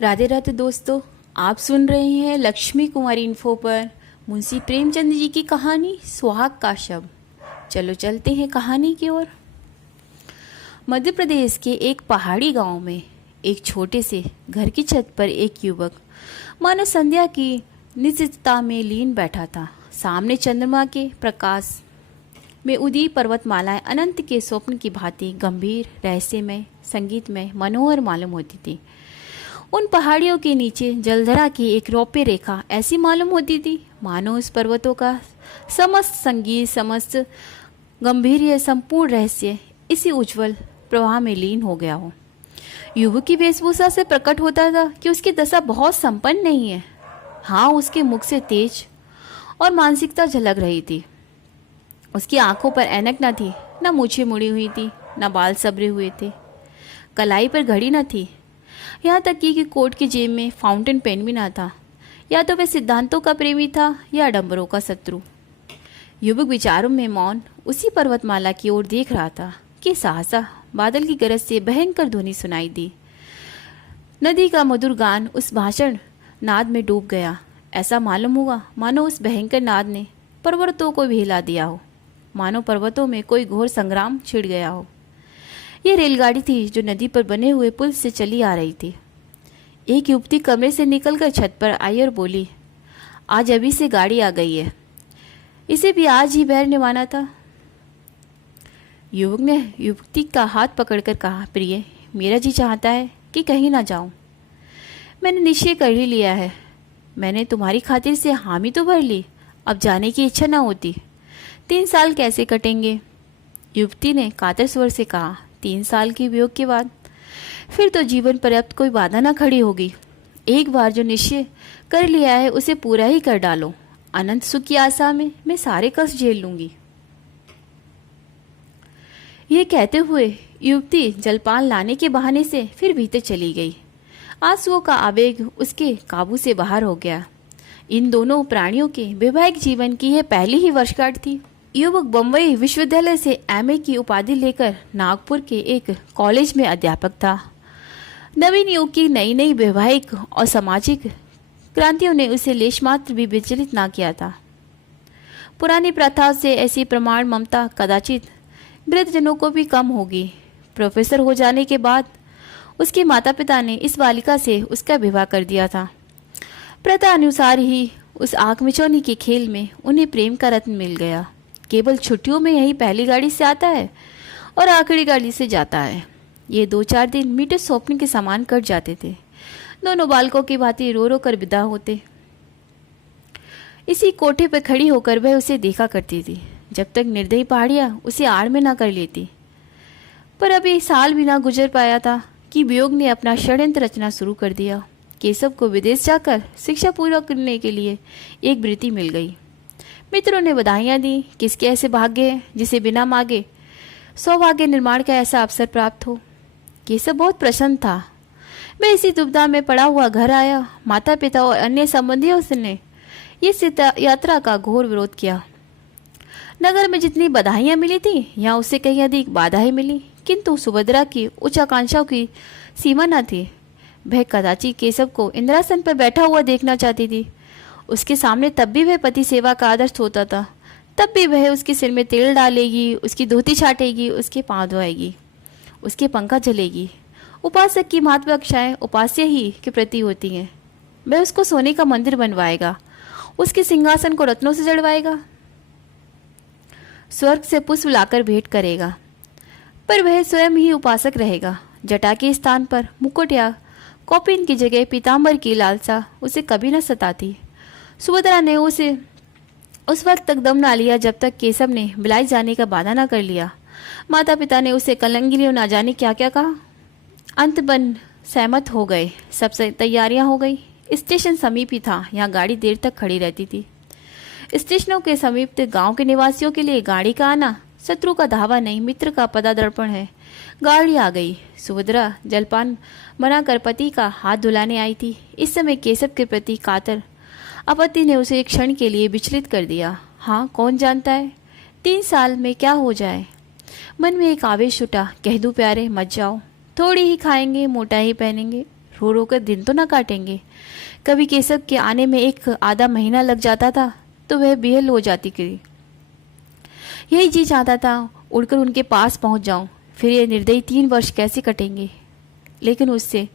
राधे राधे दोस्तों, आप सुन रहे हैं लक्ष्मी कुमारी इन्फो पर मुंशी प्रेमचंद जी की कहानी सुहाग का शव। चलो चलते हैं कहानी की ओर। मध्य प्रदेश के एक पहाड़ी गांव में एक छोटे से घर की छत पर एक युवक मानो संध्या की निश्चितता में लीन बैठा था। सामने चंद्रमा के प्रकाश में उदी पर्वतमालाएं अनंत के स्वप्न की भांति गंभीर, रहस्यमय, संगीतमय, मनोहर मालूम होती थी। उन पहाड़ियों के नीचे जलधरा की एक रौप्य रेखा ऐसी मालूम होती थी मानो उस पर्वतों का समस्त संगीत, समस्त गंभीर, संपूर्ण रहस्य इसी उज्जवल प्रवाह में लीन हो गया हो। युवक की वेशभूषा से प्रकट होता था कि उसकी दशा बहुत संपन्न नहीं है। हाँ, उसके मुख से तेज और मानसिकता झलक रही थी। उसकी आंखों पर ऐनक न थी, न मूछें मुड़ी हुई थी, न बाल सबरे हुए थे, कलाई पर घड़ी न थी, यहाँ तक कि कोट की जेब में फाउंटेन पेन भी ना था। या तो वह सिद्धांतों का प्रेमी था या आडंबरों का शत्रु। युवक विचारों में मौन उसी पर्वतमाला की ओर देख रहा था कि सहसा बादल की गरज से भयंकर ध्वनि सुनाई दी। नदी का मधुर गान उस भाषण नाद में डूब गया। ऐसा मालूम हुआ मानो उस भयंकर नाद ने पर्वतों को भी हिला दिया हो, मानो पर्वतों में कोई घोर संग्राम छिड़ गया हो। ये रेलगाड़ी थी जो नदी पर बने हुए पुल से चली आ रही थी। एक युवती कमरे से निकलकर छत पर आई और बोली, आज अभी से गाड़ी आ गई है, इसे भी आज ही बैर निभाना था। युवक ने युवती का हाथ पकड़कर कहा, प्रिय, मेरा जी चाहता है कि कहीं ना जाऊं। मैंने निश्चय कर ही लिया है। मैंने तुम्हारी खातिर से हामी तो भर ली, अब जाने की इच्छा ना होती। 3 साल कैसे कटेंगे? युवती ने कातर स्वर से कहा, 3 साल के वियोग के बाद फिर तो जीवन पर्याप्त कोई बाधा ना खड़ी होगी। एक बार जो निश्चय कर लिया है उसे पूरा ही कर डालो। अनंत सुख की आशा में मैं सारे कष्ट झेल लूंगी। ये कहते हुए युवती जलपान लाने के बहाने से फिर भीतर चली गई। आंसुओं का आवेग उसके काबू से बाहर हो गया। इन दोनों प्राणियों के वैवाहिक जीवन की यह पहली ही वर्षगांठ थी। युवक बम्बई विश्वविद्यालय से एमए की उपाधि लेकर नागपुर के एक कॉलेज में अध्यापक था। नवीन युग की नई नई वैवाहिक और सामाजिक क्रांतियों ने उसे लेशमात्र भी विचलित ना किया था। पुरानी प्रथाओं से ऐसी प्रमाण ममता कदाचित वृद्धजनों को भी कम होगी। प्रोफेसर हो जाने के बाद उसके माता पिता ने इस बालिका से उसका विवाह कर दिया था। प्रथा अनुसार ही उस आँख मिचौनी के खेल में उन्हें प्रेम का रत्न मिल गया। केवल छुट्टियों में यही पहली गाड़ी से आता है और आखिरी गाड़ी से जाता है। ये 2-4 दिन मीठे स्वप्न के समान कट जाते थे। दोनों बालकों की भांति रो रो कर विदा होते। इसी कोठे पर खड़ी होकर वह उसे देखा करती थी जब तक निर्दयी पहाड़ियाँ उसे आड़ में ना कर लेती। पर अभी साल भी ना गुजर पाया था कि वियोग ने अपना षड्यंत्र रचना शुरू कर दिया। केशव को विदेश जाकर शिक्षा पूरा करने के लिए एक वृत्ति मिल गई। मित्रों ने बधाइयाँ दी। किसके ऐसे भाग्य है जिसे बिना मांगे सौभाग्य निर्माण का ऐसा अवसर प्राप्त हो। केशव बहुत प्रसन्न था। वह इसी दुविधा में पड़ा हुआ घर आया। माता पिता और अन्य संबंधियों ने इस यात्रा का घोर विरोध किया। नगर में जितनी बधाइयाँ मिली थी यहाँ उससे कहीं अधिक बाधाएं मिली। किंतु सुभद्रा की उच्च आकांक्षाओं की सीमा न थी। वह कदाचित केशव को इंद्रासन पर बैठा हुआ देखना चाहती थी। उसके सामने तब भी वह पति सेवा का आदर्श होता था। तब भी वह उसके सिर में तेल डालेगी, उसकी धोती छाटेगी, उसके पाँव धोएगी, उसके पंखा जलेगी। उपासक की महत्वाकांक्षाएं उपास्य ही के प्रति होती हैं। वह उसको सोने का मंदिर बनवाएगा, उसके सिंहासन को रत्नों से जड़वाएगा, स्वर्ग से पुष्प लाकर भेंट करेगा। पर वह स्वयं ही उपासक रहेगा। जटा के स्थान पर मुकुट या कौपीन की जगह पीताम्बर की लालसा उसे कभी न सताती। सुभद्रा ने उसे उस वक्त तक दम ना लिया जब तक केशव ने बिलाई जाने का वादा ना कर लिया। माता पिता ने उसे कलंगियों ना जाने क्या क्या कहा। अंत बन सहमत हो गए। सब तैयारियां हो गई। स्टेशन समीप ही था। यहाँ गाड़ी देर तक खड़ी रहती थी। स्टेशनों के समीप गांव के निवासियों के लिए गाड़ी का आना शत्रु का धावा नहीं, मित्र का पदार्पण है। गाड़ी आ गई। सुभद्रा जलपान बनाकर पति का हाथ धुलाने आई थी। इस समय केशव के प्रति कातर आपत्ति ने उसे एक क्षण के लिए विचलित कर दिया। हाँ, कौन जानता है 3 साल में क्या हो जाए। मन में एक आवेश उठा, कह दूं प्यारे मत जाओ, थोड़ी ही खाएंगे, मोटा ही पहनेंगे, रो रो कर दिन तो ना काटेंगे। कभी केशव के आने में एक आधा महीना लग जाता था तो वह बेहल हो जाती थी। यही जी चाहता था उड़कर उनके पास पहुंच जाऊं। फिर ये निर्दयी 3 वर्ष कैसे कटेंगे। लेकिन उससे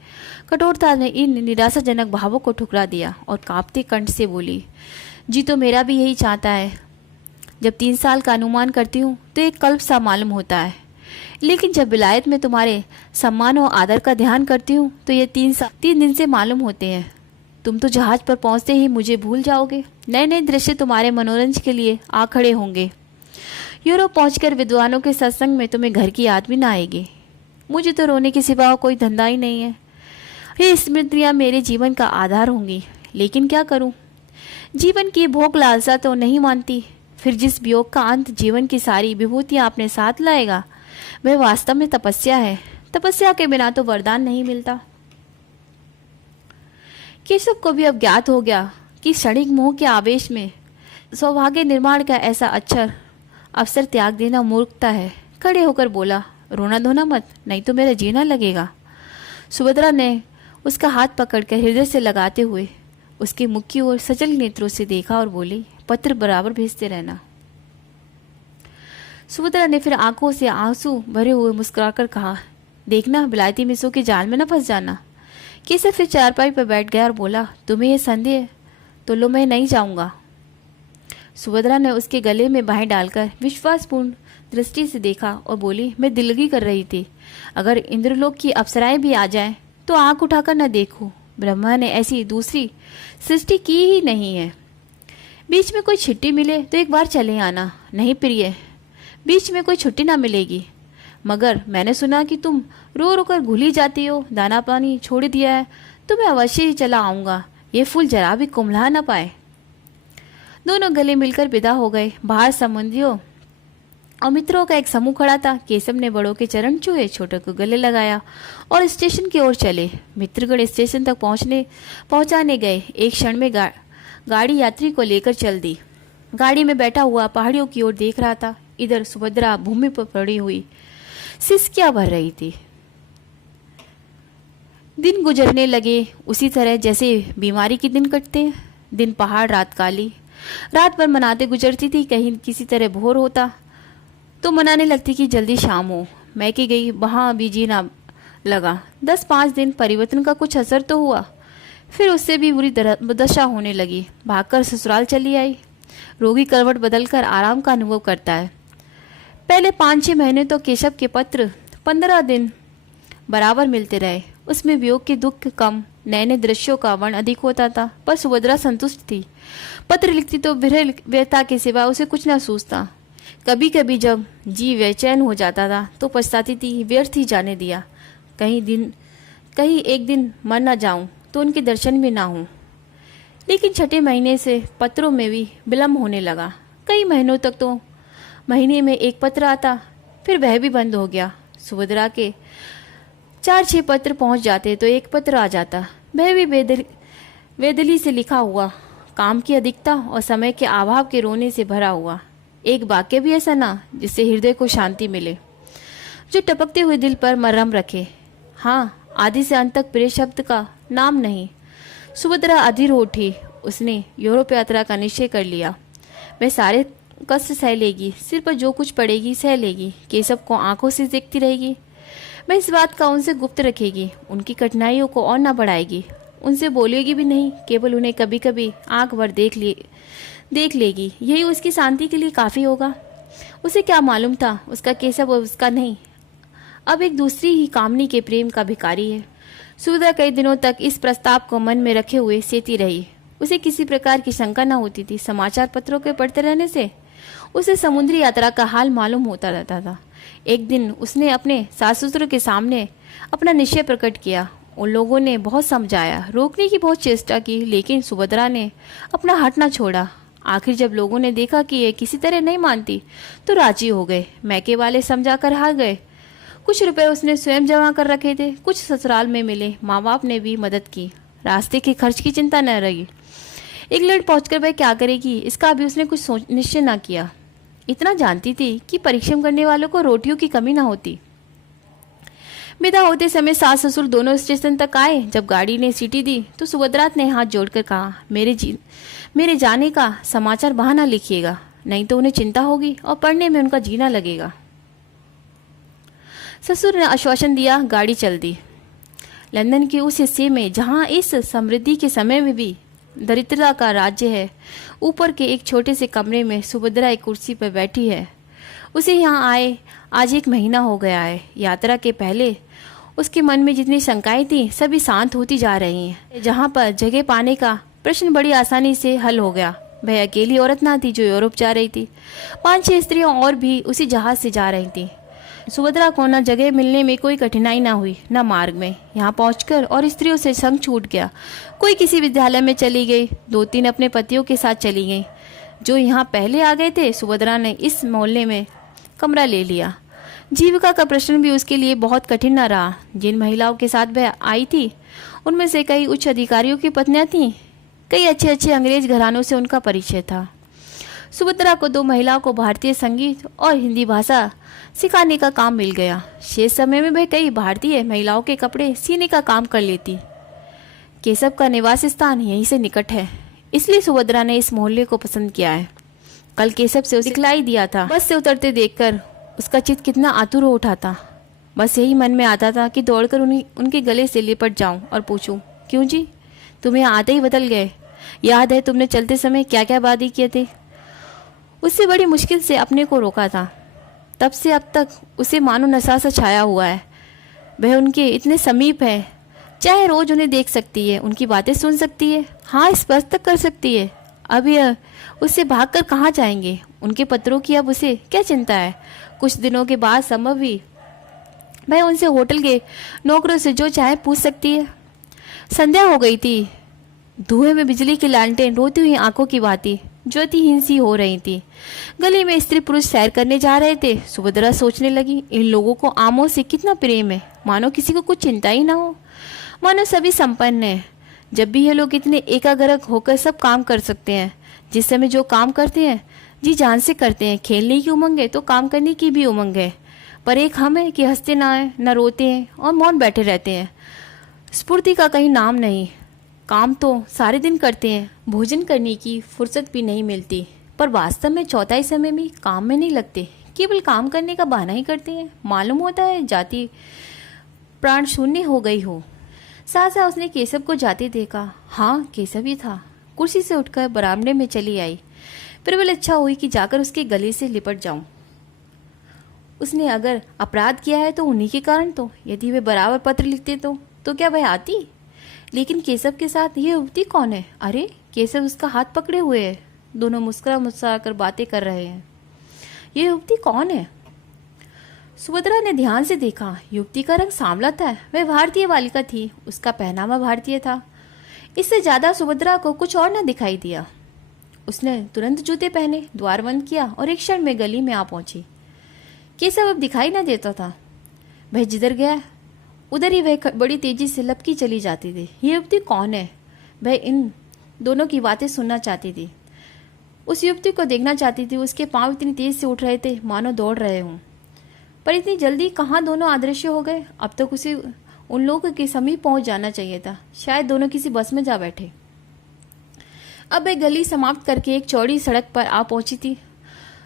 कठोरता ने इन निराशाजनक भावों को ठुकरा दिया और कांपते कंठ से बोली, जी तो मेरा भी यही चाहता है। जब 3 साल का अनुमान करती हूँ तो एक कल्प सा मालूम होता है, लेकिन जब विलायत में तुम्हारे सम्मान और आदर का ध्यान करती हूँ तो ये 3 दिन से मालूम होते हैं। तुम तो जहाज पर पहुँचते ही मुझे भूल जाओगे। नए नए दृश्य तुम्हारे मनोरंजन के लिए आ खड़े होंगे। यूरोप पहुंचकर विद्वानों के सत्संग में तुम्हें घर की याद भी ना आएगी। मुझे तो रोने के सिवा कोई धंधा ही नहीं है। ये स्मृतियाँ मेरे जीवन का आधार होंगी, लेकिन क्या करूं? जीवन की भोग लालसा तो नहीं मानती। फिर जिस वियोग का अंत जीवन की सारी विभूतियाँ अपने साथ लाएगा वह वास्तव में तपस्या है। तपस्या के बिना तो वरदान नहीं मिलता। केशव को भी अब ज्ञात हो गया कि क्षणिक मोह के आवेश में सौभाग्य निर्माण का ऐसा अवसर त्याग देना मूर्खता है। खड़े होकर बोला, रोना धोना मत, नहीं तो मेरा जीना लगेगा। सुभद्रा ने उसका हाथ पकड़कर हृदय से लगाते हुए उसके मुख की ओर सजल नेत्रों से देखा और बोली, पत्र बराबर भेजते रहना। सुभद्रा ने फिर आंखों से आंसू भरे हुए मुस्कुराकर कहा, देखना विलायती मिसों के जाल में न फंस जाना। केशव फिर चारपाई पर बैठ गया और बोला, तुम्हें यह संदेह तो लो, मैं नहीं जाऊंगा। सुभद्रा ने उसके गले में बाहें डालकर विश्वासपूर्ण दृष्टि से देखा और बोली, मैं दिलगी कर रही थी, अगर इंद्रलोक की अप्सराएं भी आ जाएं तो आंख उठाकर न देखो। ब्रह्मा ने ऐसी दूसरी सृष्टि की ही नहीं है। बीच में कोई छुट्टी मिले तो एक बार चले आना। नहीं प्रिय, बीच में कोई छुट्टी ना मिलेगी। मगर मैंने सुना कि तुम रो रो कर भूली जाती हो, दाना पानी छोड़ दिया है, तो मैं अवश्य ही चला आऊँगा। ये फूल जरा भी कुम्हला न पाए। दोनों गले मिलकर विदा हो गए। बाहर संबंधियों और मित्रों का एक समूह खड़ा था। केशव ने बड़ों के चरण छुए, छोटे को गले लगाया और स्टेशन की ओर चले। मित्रगण स्टेशन तक पहुंचाने गए। एक क्षण में गाड़ी यात्री को लेकर चल दी। गाड़ी में बैठा हुआ पहाड़ियों की ओर देख रहा था। इधर सुभद्रा भूमि पर पड़ी हुई सिसकियां भर रही थी। दिन गुजरने लगे उसी तरह जैसे बीमारी के दिन कटते हैं। दिन पहाड़, रात काली। रात भर मनाते गुजरती थी। कहीं किसी तरह भोर होता तो मनाने लगती कि जल्दी शाम हो। मैके गई, वहाँ भी जीना लगा। 10-5 दिन परिवर्तन का कुछ असर तो हुआ, फिर उससे भी बुरी दशा होने लगी। भागकर ससुराल चली आई। रोगी करवट बदलकर आराम का अनुभव करता है। पहले 5-6 महीने तो केशव के पत्र 15 दिन बराबर मिलते रहे। उसमें वियोग के दुख कम, नए नए दृश्यों का वर्ण अधिक होता था। पर सुभद्रा संतुष्ट थी। पत्र लिखती तो विरह व्यथा के सिवा उसे कुछ न सूझता। कभी कभी जब जी बेचैन हो जाता था तो पछताती थी, व्यर्थ ही जाने दिया। कहीं एक दिन मर न जाऊं तो उनके दर्शन भी ना हों। लेकिन 6ठे महीने से पत्रों में भी विलम्ब होने लगा। कई महीनों तक तो महीने में एक पत्र आता, फिर वह भी बंद हो गया। सुभद्रा के 4-6 पत्र पहुंच जाते तो एक पत्र आ जाता, वह भी वेदली से लिखा हुआ, काम की अधिकता और समय के अभाव के रोने से भरा हुआ। एक वाक्य भी ऐसा ना जिससे हृदय को शांति मिले, जो टपकते हुए दिल पर मरहम रखे। हाँ, आदि से अंत तक प्रिय शब्द का नाम नहीं। सुभद्रा अधीर हो उठी। उसने यूरोप यात्रा का निश्चय कर लिया। वह सारे कष्ट सह लेगी, सिर पर जो कुछ पड़ेगी सह लेगी। केशव को आंखों से देखती रहेगी। वह इस बात का उनसे गुप्त रखेगी, उनकी कठिनाइयों को और ना बढ़ाएगी। उनसे बोलेगी भी नहीं, केवल उन्हें कभी कभी आंख भर देख लेगी। यही उसकी शांति के लिए काफ़ी होगा। उसे क्या मालूम था उसका केशव और उसका नहीं, अब एक दूसरी ही कामनी के प्रेम का भिखारी है। सुभद्रा कई दिनों तक इस प्रस्ताव को मन में रखे हुए सेती रही। उसे किसी प्रकार की शंका न होती थी। समाचार पत्रों के पढ़ते रहने से उसे समुद्री यात्रा का हाल मालूम होता रहता था। एक दिन उसने अपने सास ससुर के सामने अपना निश्चय प्रकट किया। उन लोगों ने बहुत समझाया, रोकने की बहुत चेष्टा की, लेकिन सुभद्रा ने अपना हाथ न छोड़ा। आखिर जब लोगों ने देखा कि ये किसी तरह नहीं मानती तो राजी हो गए। मैके वाले समझाकर हार गए। कुछ रुपए उसने स्वयं जमा कर रखे थे, कुछ ससुराल में मिले। माँ बाप ने भी मदद की। रास्ते के खर्च की चिंता न रही। इंग्लैंड पहुंचकर वह क्या करेगी इसका अभी उसने कुछ निश्चय न किया। इतना जानती थी कि परिश्रम करने वालों को रोटियों की कमी न होती। विदा होते समय सास ससुर दोनों स्टेशन तक आए। जब गाड़ी ने सीटी दी तो सुभद्रा ने हाथ जोड़कर कहा, मेरे जाने का समाचार वहां ना लिखिएगा, नहीं तो उन्हें चिंता होगी और पढ़ने में उनका जीना लगेगा। ससुर ने आश्वासन दिया। गाड़ी चल दी। लंदन के उस हिस्से में जहां इस समृद्धि के समय में भी दरिद्रता का राज्य है, ऊपर के एक छोटे से कमरे में सुभद्रा एक कुर्सी पर बैठी है। उसे यहाँ आए आज 1 महीना हो गया है। यात्रा के पहले उसके मन में जितनी शंकाएं थी सभी शांत होती जा रही हैं। जहाँ पर जगह पाने का प्रश्न बड़ी आसानी से हल हो गया। वह अकेली औरत ना थी जो यूरोप जा रही थी। 5-6 स्त्रियां और भी उसी जहाज से जा रही थी। सुभद्रा को न जगह मिलने में कोई कठिनाई ना हुई, न मार्ग में। यहाँ पहुंचकर और स्त्रियों से संग छूट गया। कोई किसी विद्यालय में चली गई, 2-3 अपने पतियों के साथ चली गई जो यहाँ पहले आ गए थे। सुभद्रा ने इस मोहल्ले में कमरा ले लिया। जीविका का प्रश्न भी उसके लिए बहुत कठिन न रहा। जिन महिलाओं के साथ वह आई थी उनमें से कई उच्च अधिकारियों की पत्नियां थीं। कई अच्छे अच्छे अंग्रेज घरानों से उनका परिचय था। सुभद्रा को 2 महिलाओं को भारतीय संगीत और हिंदी भाषा सिखाने का काम मिल गया। शेष समय में वह कई भारतीय महिलाओं के कपड़े सीने का काम कर लेती। केशव का निवास स्थान यहीं से निकट है, इसलिए सुभद्रा ने इस मोहल्ले को पसंद किया है। कल केशव से उसे दिखलाई दिया था। बस से उतरते देखकर उसका चित्त कितना आतुर हो उठा था। बस यही मन में आता था कि दौड़कर उनके गले से लिपट जाऊं और पूछूं, क्यों जी, तुम यहाँ आते ही बदल गए? याद है तुमने चलते समय क्या क्या वादे किए थे? उससे बड़ी मुश्किल से अपने को रोका था। तब से अब तक उसे मानो नशा सा छाया हुआ है। वह उनके इतने समीप है, चाहे रोज उन्हें देख सकती है, उनकी बातें सुन सकती है, हाँ स्पर्श तक कर सकती है। अब यह उससे भागकर कहाँ जाएंगे? उनके पत्रों की अब उसे क्या चिंता है? कुछ दिनों के बाद संभव ही वह उनसे होटल के नौकरों से जो चाहे पूछ सकती है। संध्या हो गई थी। धुएं में बिजली की लालटेन रोती हुई आंखों की भांति ज्योतिहीन सी हो रही थी। गली में स्त्री पुरुष सैर करने जा रहे थे। सुभद्रा सोचने लगी, इन लोगों को आमों से कितना प्रेम है, मानो किसी को कुछ चिंता ही ना हो, मानो सभी संपन्न है। जब भी ये लोग इतने एकाग्रक होकर सब काम कर सकते हैं। जिस समय जो काम करते हैं जी जान से करते हैं। खेलने की उमंग है तो काम करने की भी उमंग है। पर एक हम है कि हंसते ना है, न रोते हैं और मौन बैठे रहते हैं। स्फूर्ति का कहीं नाम नहीं। काम तो सारे दिन करते हैं, भोजन करने की फुर्सत भी नहीं मिलती। पर वास्तव में चौथाई समय भी काम में नहीं लगते, केवल काम करने का बहाना ही करते हैं। मालूम होता है जाति प्राण शून्य हो गई हो। सहसा उसने केशव को जाते देखा। हाँ, केशव ही था। कुर्सी से उठकर बरामदे में चली आई। प्रबल इच्छा हुई कि जाकर उसके गले से लिपट जाऊं। उसने अगर अपराध किया है तो उन्हीं के कारण तो। यदि वे बराबर पत्र लिखते तो क्या वह आती? लेकिन केशव के साथ ये युवती कौन है? अरे, केशव उसका हाथ पकड़े हुए है। दोनों मुस्कुरा कर बातें कर रहे हैं। ये युवती कौन है? सुभद्रा ने ध्यान से देखा। युवती का रंग सांवला था। वह भारतीय बालिका थी। उसका पहनावा भारतीय था। इससे ज्यादा सुभद्रा को कुछ और न दिखाई दिया। उसने तुरंत जूते पहने, द्वार बंद किया और एक क्षण में गली में आ पहुंची। केशव अब दिखाई न देता था। वह जिधर गया उधर ही वह बड़ी तेजी से लपकी चली जाती थी। ये युवती कौन है? वह इन दोनों की बातें सुनना चाहती थी। उस युवती को देखना चाहती थी। उसके पांव इतनी तेज से उठ रहे थे मानो दौड़ रहे हों। पर इतनी जल्दी कहाँ दोनों अदृश्य हो गए? अब तक उसे उन लोगों के समीप पहुंच जाना चाहिए था। शायद दोनों किसी बस में जा बैठे। अब वह गली समाप्त करके एक चौड़ी सड़क पर आ पहुंची थी।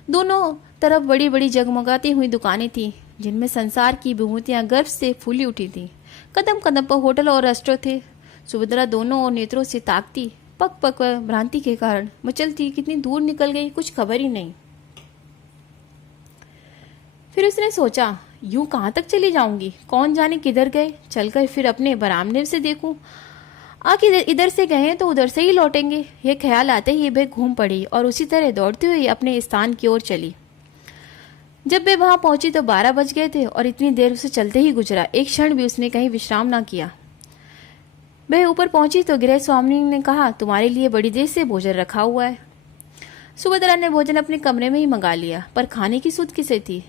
दोनों तरफ बड़ी बड़ी जगमगाती हुई दुकानें थी जिनमें संसार की विभूतियां गर्व से फूली उठी थी। कदम कदम पर होटल और रेस्टोरेंट थे। सुभद्रा दोनों और नेत्रों से ताकती, पक पक भ्रांति के कारण मचलती कितनी दूर निकल गई, कुछ खबर ही नहीं। फिर उसने सोचा, यूं कहाँ तक चली जाऊंगी? कौन जाने किधर गए? चलकर फिर अपने बरामदे से देखूं। आखिर इधर से गए हैं तो उधर से ही लौटेंगे। यह ख्याल आते ही वह घूम पड़ी और उसी तरह दौड़ती हुई अपने स्थान की ओर चली। जब वे वहां पहुंची तो 12 बज गए थे और इतनी देर उसे चलते ही गुजरा। एक क्षण भी उसने कहीं विश्राम ना किया। वह ऊपर पहुंची तो गृह स्वामी ने कहा, तुम्हारे लिए बड़ी देर से भोजन रखा हुआ है। सुभद्रा ने भोजन अपने कमरे में ही मंगा लिया, पर खाने की सुध किसे थी?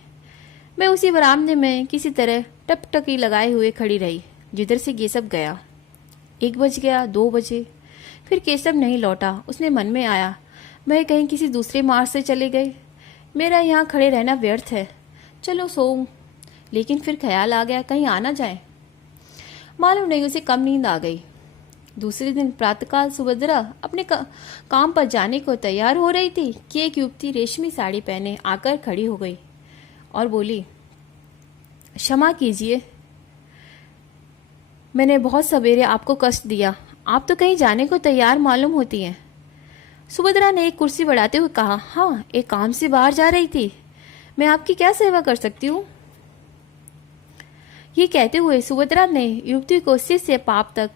मैं उसी बरामदे में किसी तरह टपटकी लगाए हुए खड़ी रही जिधर से केशव गया। 1 बज गया, 2 बजे, फिर केशव नहीं लौटा। उसने मन में आया, वह कहीं किसी दूसरे मार्ग से चले गए। मेरा यहाँ खड़े रहना व्यर्थ है, चलो सोऊं। लेकिन फिर ख्याल आ गया कहीं आ ना जाए। मालूम नहीं उसे कब नींद आ गई। दूसरे दिन प्रातःकाल सुभद्रा अपने काम पर जाने को तैयार हो रही थी कि एक युवती रेशमी साड़ी पहने आकर खड़ी हो गई और बोली, क्षमा कीजिए, मैंने बहुत सवेरे आपको कष्ट दिया। आप तो कहीं जाने को तैयार मालूम होती हैं। सुभद्रा ने एक कुर्सी बढ़ाते हुए कहा, हाँ, एक काम से बाहर जा रही थी। मैं आपकी क्या सेवा कर सकती हूँ? ये कहते हुए सुभद्रा ने युवती को सिर से पाप तक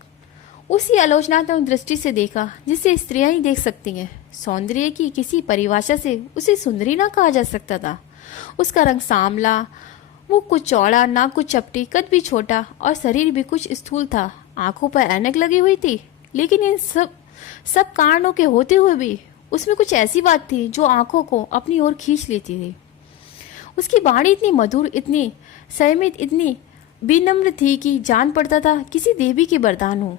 उसी आलोचनात्मक दृष्टि से देखा जिसे स्त्रियां ही देख सकती हैं। सौंदर्य की किसी परिभाषा से उसे सुंदरी ना कहा जा सकता था। उसका रंग सांवला, मुंह कुछ चौड़ा, नाक कुछ चपटी, कद भी छोटा और शरीर भी कुछ स्थूल था। आंखों पर ऐनक लगी हुई थी, लेकिन इन सब कारणों के होते हुए भी उसमें कुछ ऐसी बात थी जो आंखों को अपनी ओर खींच लेती थी। उसकी वाणी इतनी मधुर, इतनी संयमित, इतनी विनम्र थी कि जान पड़ता था किसी देवी के वरदान हो।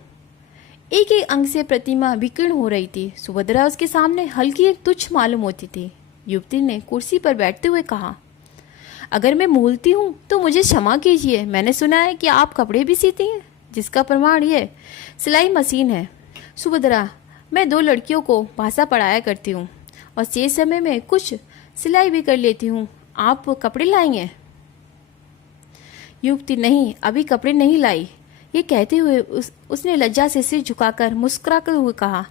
एक एक अंग से प्रतिमा विकीर्ण हो रही थी। सुभद्रा उसके सामने हल्की एक तुच्छ मालूम होती थी। युवती ने कुर्सी पर बैठते हुए कहा, अगर मैं मूलती हूँ तो मुझे क्षमा कीजिए। मैंने सुना है कि आप कपड़े भी सीती हैं, जिसका प्रमाण ये सिलाई मशीन है। सुभद्रा, मैं 2 लड़कियों को भाषा पढ़ाया करती हूँ और शेष समय में कुछ सिलाई भी कर लेती हूँ। आप कपड़े लाएंगे? युवती, नहीं, अभी कपड़े नहीं लाई। ये कहते हुए उसने लज्जा से सिर झुकाकर मुस्कुराकर हुए कहा,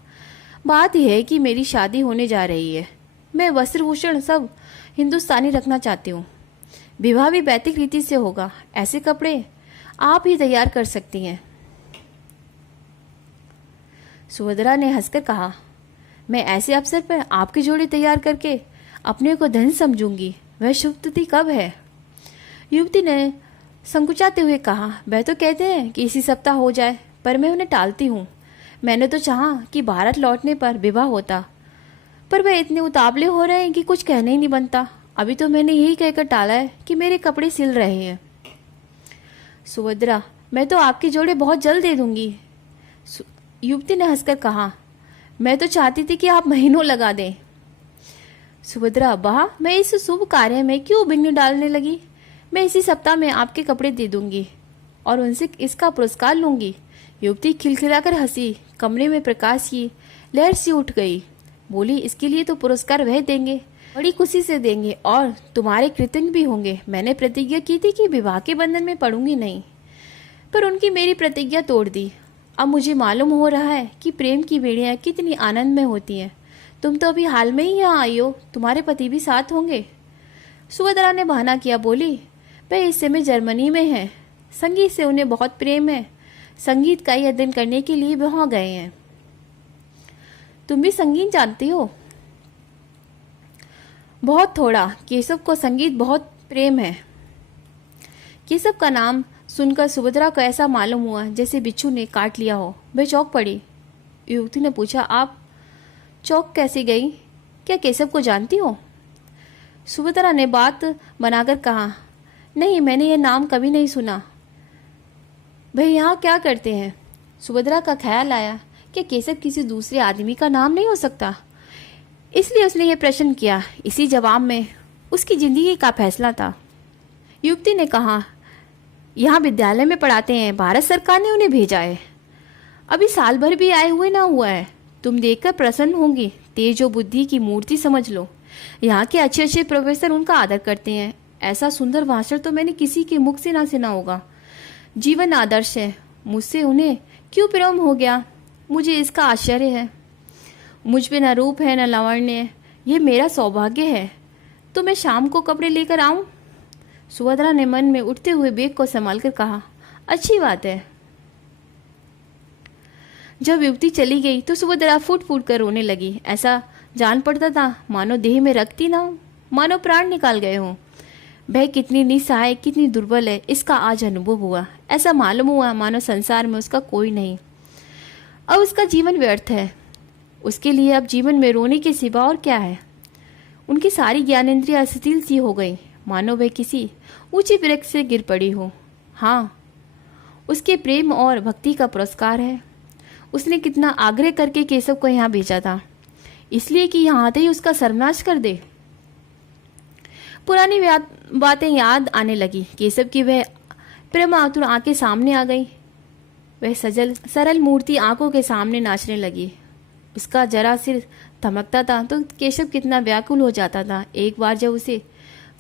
बात यह है कि मेरी शादी होने जा रही है। मैं वस्त्रभूषण सब हिंदुस्तानी रखना चाहती हूँ। विवाह भी वैदिक रीति से होगा। ऐसे कपड़े आप ही तैयार कर सकती हैं। सुभद्रा ने हंसकर कहा, मैं ऐसे अवसर पर आपके जोड़े तैयार करके अपने को धन समझूंगी। वह शुभ तिथि कब है? युवती ने संकुचाते हुए कहा, वह तो कहते हैं कि इसी सप्ताह हो जाए, पर मैं उन्हें टालती हूँ। मैंने तो चाहा कि भारत लौटने पर विवाह होता, पर वह इतने उतावले हो रहे हैं कि कुछ कहने ही नहीं बनता। अभी तो मैंने यही कहकर टाला है कि मेरे कपड़े सिल रहे हैं। सुभद्रा, मैं तो आपके जोड़े बहुत जल्द दे दूंगी। युवती ने हंसकर कहा, मैं तो चाहती थी कि आप महीनों लगा दें। सुभद्रा, वाह, मैं इस शुभ कार्य में क्यों विघ्न डालने लगी? मैं इसी सप्ताह में आपके कपड़े दे दूंगी और उनसे इसका पुरस्कार लूंगी। युवती खिलखिलाकर हंसी। कमरे में प्रकाश की लहर सी उठ गई। बोली, इसके लिए तो पुरस्कार वह देंगे, बड़ी खुशी से देंगे और तुम्हारे कृतज्ञ भी होंगे। मैंने प्रतिज्ञा की थी कि विवाह के बंधन में पड़ूंगी नहीं, पर उनकी मेरी प्रतिज्ञा तोड़ दी। अब मुझे मालूम हो रहा है कि प्रेम की बेड़ियां कितनी आनंद में होती हैं। तुम तो अभी हाल में ही यहाँ आई हो, तुम्हारे पति भी साथ होंगे। सुभद्रा ने बहाना किया, बोली, वह इस समय जर्मनी में हैं। संगीत से उन्हें बहुत प्रेम है। संगीत का ही अध्ययन करने के लिए वहाँ गए हैं। तुम भी संगीत जानती हो? बहुत थोड़ा। केशव को संगीत बहुत प्रेम है। केशव का नाम सुनकर सुभद्रा को ऐसा मालूम हुआ जैसे बिच्छू ने काट लिया हो। वह चौंक पड़ी। युवती ने पूछा, आप चौंक कैसे गई? क्या केशव को जानती हो? सुभद्रा ने बात बनाकर कहा, नहीं, मैंने यह नाम कभी नहीं सुना। वह यहाँ क्या करते हैं? सुभद्रा का ख्याल आया कि केशव किसी दूसरे आदमी का नाम नहीं हो सकता, इसलिए उसने यह प्रश्न किया। इसी जवाब में उसकी जिंदगी का फैसला था। युवती ने कहा, यहाँ विद्यालय में पढ़ाते हैं। भारत सरकार ने उन्हें भेजा है। अभी साल भर भी आए हुए ना हुआ है। तुम देखकर प्रसन्न होंगी। तेज और बुद्धि की मूर्ति समझ लो। यहाँ के अच्छे अच्छे प्रोफेसर उनका आदर करते हैं। ऐसा सुंदर भाषण तो मैंने किसी के मुख से ना सुना होगा। जीवन आदर्श है। मुझसे उन्हें क्यों प्रेम हो गया, मुझे इसका आश्चर्य है। मुझ पे न रूप है न लावण्य। ये मेरा सौभाग्य है। तो मैं शाम को कपड़े लेकर आऊं? सुभद्रा ने मन में उठते हुए बेग को संभालकर कहा, अच्छी बात है। जब युवती चली गई तो सुभद्रा फूट फूट कर रोने लगी। ऐसा जान पड़ता था मानो देह में रखती ना हो, मानो प्राण निकाल गए हों। वह कितनी निसहाय, कितनी दुर्बल है, इसका आज अनुभव हुआ। ऐसा मालूम हुआ मानो संसार में उसका कोई नहीं। अब उसका जीवन व्यर्थ है। उसके लिए अब जीवन में रोने के सिवा और क्या है? उनकी सारी ज्ञानेंद्रियां शिथिल सी हो गई, मानो वह किसी ऊंची वृक्ष से गिर पड़ी हो। हाँ, उसके प्रेम और भक्ति का पुरस्कार है। उसने कितना आग्रह करके केशव को यहाँ भेजा था, इसलिए कि यहाँ आते ही उसका सर्वनाश कर दे। पुरानी बातें याद आने लगी। केशव की वह प्रेम आतुर आंखें सामने आ गई। वह सजल सरल मूर्ति आंखों के सामने नाचने लगी। उसका जरा सिर थमकता था तो केशव कितना व्याकुल हो जाता था। एक बार जब उसे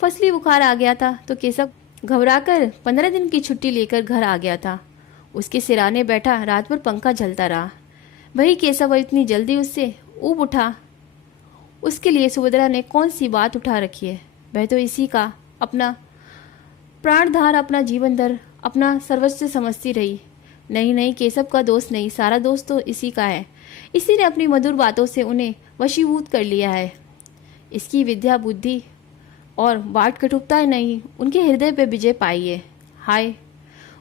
फसली बुखार आ गया था तो केशव घबराकर 15 दिन की छुट्टी लेकर घर आ गया था। उसके सिराने बैठा रात भर पंखा झलता रहा। वही केशव इतनी जल्दी उससे ऊब उठा। उसके लिए सुभद्रा ने कौन सी बात उठा रखी है? वह तो इसी का अपना प्राणधार, अपना जीवन धर, अपना सर्वस्व समझती रही। नहीं नहीं, केशव का दोस्त नहीं, सारा दोस्त तो इसी का है। इसी ने अपनी मधुर बातों से उन्हें वशीभूत कर लिया है। इसकी विद्या, बुद्धि और बाट कटुकता नहीं, उनके हृदय पे विजय पाई है। हाय,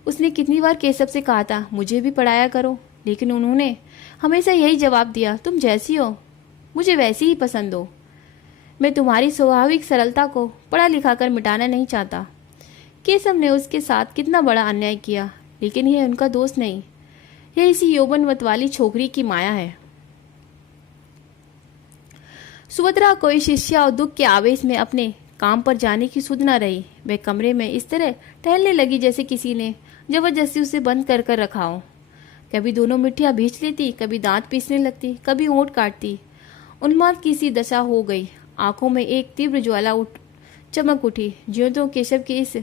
उसने कितनी बार केशव से कहा था मुझे भी पढ़ाया करो, लेकिन उन्होंने हमेशा यही जवाब दिया, तुम जैसी हो मुझे वैसी ही पसंद हो। मैं तुम्हारी स्वाभाविक सरलता को पढ़ा लिखा कर मिटाना नहीं चाहता। केशव ने उसके साथ कितना बड़ा अन्याय किया, लेकिन यह उनका दोस्त नहीं, यह इसी यौवनवत वाली छोकरी की माया है। सुभद्रा को इस शिष्या और दुख के आवेश में अपने काम पर जाने की सुध न रही। वह कमरे में इस तरह टहलने लगी जैसे किसी ने जबरदस्ती उसे बंद कर कर रखा हो। कभी दोनों मिट्टियां भींच लेती, कभी दांत पीसने लगती, कभी होंठ काटती। उन्माद की सी दशा हो गई। आंखों में एक तीव्र ज्वाला चमक उठी। ज्यों तो केशव के इस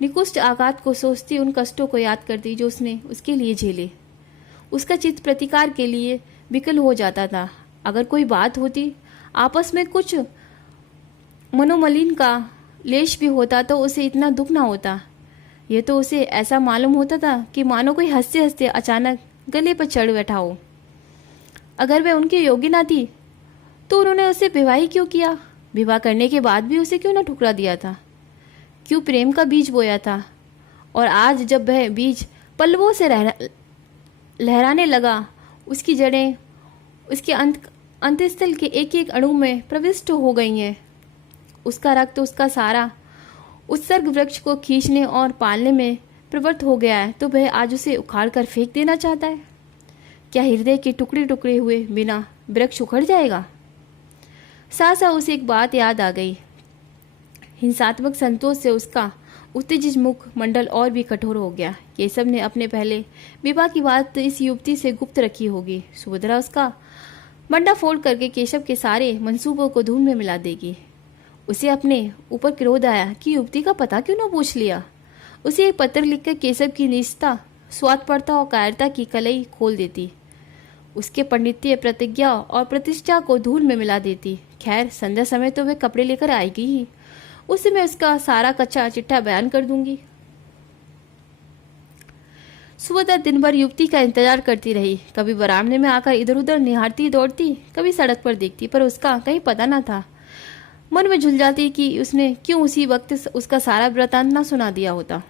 निकुष्ट आघात को सोचती उन कष्टों को याद करती जो उसने उसके लिए झेले। उसका चित्त प्रतिकार के लिए विकल हो जाता था। अगर कोई बात होती, आपस में कुछ मनोमलिन का लेश भी होता तो उसे इतना दुख ना होता। यह तो उसे ऐसा मालूम होता था कि मानो कोई हंसते हंसते अचानक गले पर चढ़ बैठा हो। अगर वह उनके योग्य ना थी तो उन्होंने उसे विवाह ही क्यों किया? विवाह करने के बाद भी उसे क्यों ना ठुकरा दिया था? क्यों प्रेम का बीज बोया था? और आज जब वह बीज पल्लवों से लहराने लगा, उसकी जड़ें उसके अंतस्थल के एक एक अणु में प्रविष्ट हो गई हैं। उसका रक्त, उसका सारा उत्सर्ग वृक्ष को खींचने और पालने में प्रवृत्त हो गया है, तो वह आज उसे उखाड़ कर फेंक देना चाहता है। क्या हृदय के टुकड़े टुकड़े हुए बिना वृक्ष उखड़ जाएगा? सहसा उसे एक बात याद आ गई। हिंसात्मक संतोष से उसका उत्तेजित मुख मंडल और भी कठोर हो गया। केशव ने अपने पहले विवाह की बात इस युवती से गुप्त रखी होगी। सुभद्रा उसका बंडा फोल्ड करके केशव के सारे मंसूबों को धूम में मिला देगी। उसे अपने ऊपर क्रोध आया कि युवती का पता क्यों ना पूछ लिया। उसे एक पत्र लिखकर केशव की निष्ठा, स्वार्थपरता और कायरता की कलई खोल देती। उसके पंडितीय प्रतिज्ञा और प्रतिष्ठा को धूल में मिला देती। खैर, संध्या समय तो वह कपड़े लेकर आएगी ही। उस समय उसका सारा कच्चा चिट्ठा बयान कर दूंगी। सुभद्रा दिन भर युवती का इंतजार करती रही। कभी बरामदे में आकर इधर उधर निहारती दौड़ती, कभी सड़क पर देखती, पर उसका कहीं पता न था। मन में झुलझाती कि उसने क्यों उसी वक्त उसका सारा वृतांत न सुना दिया होता।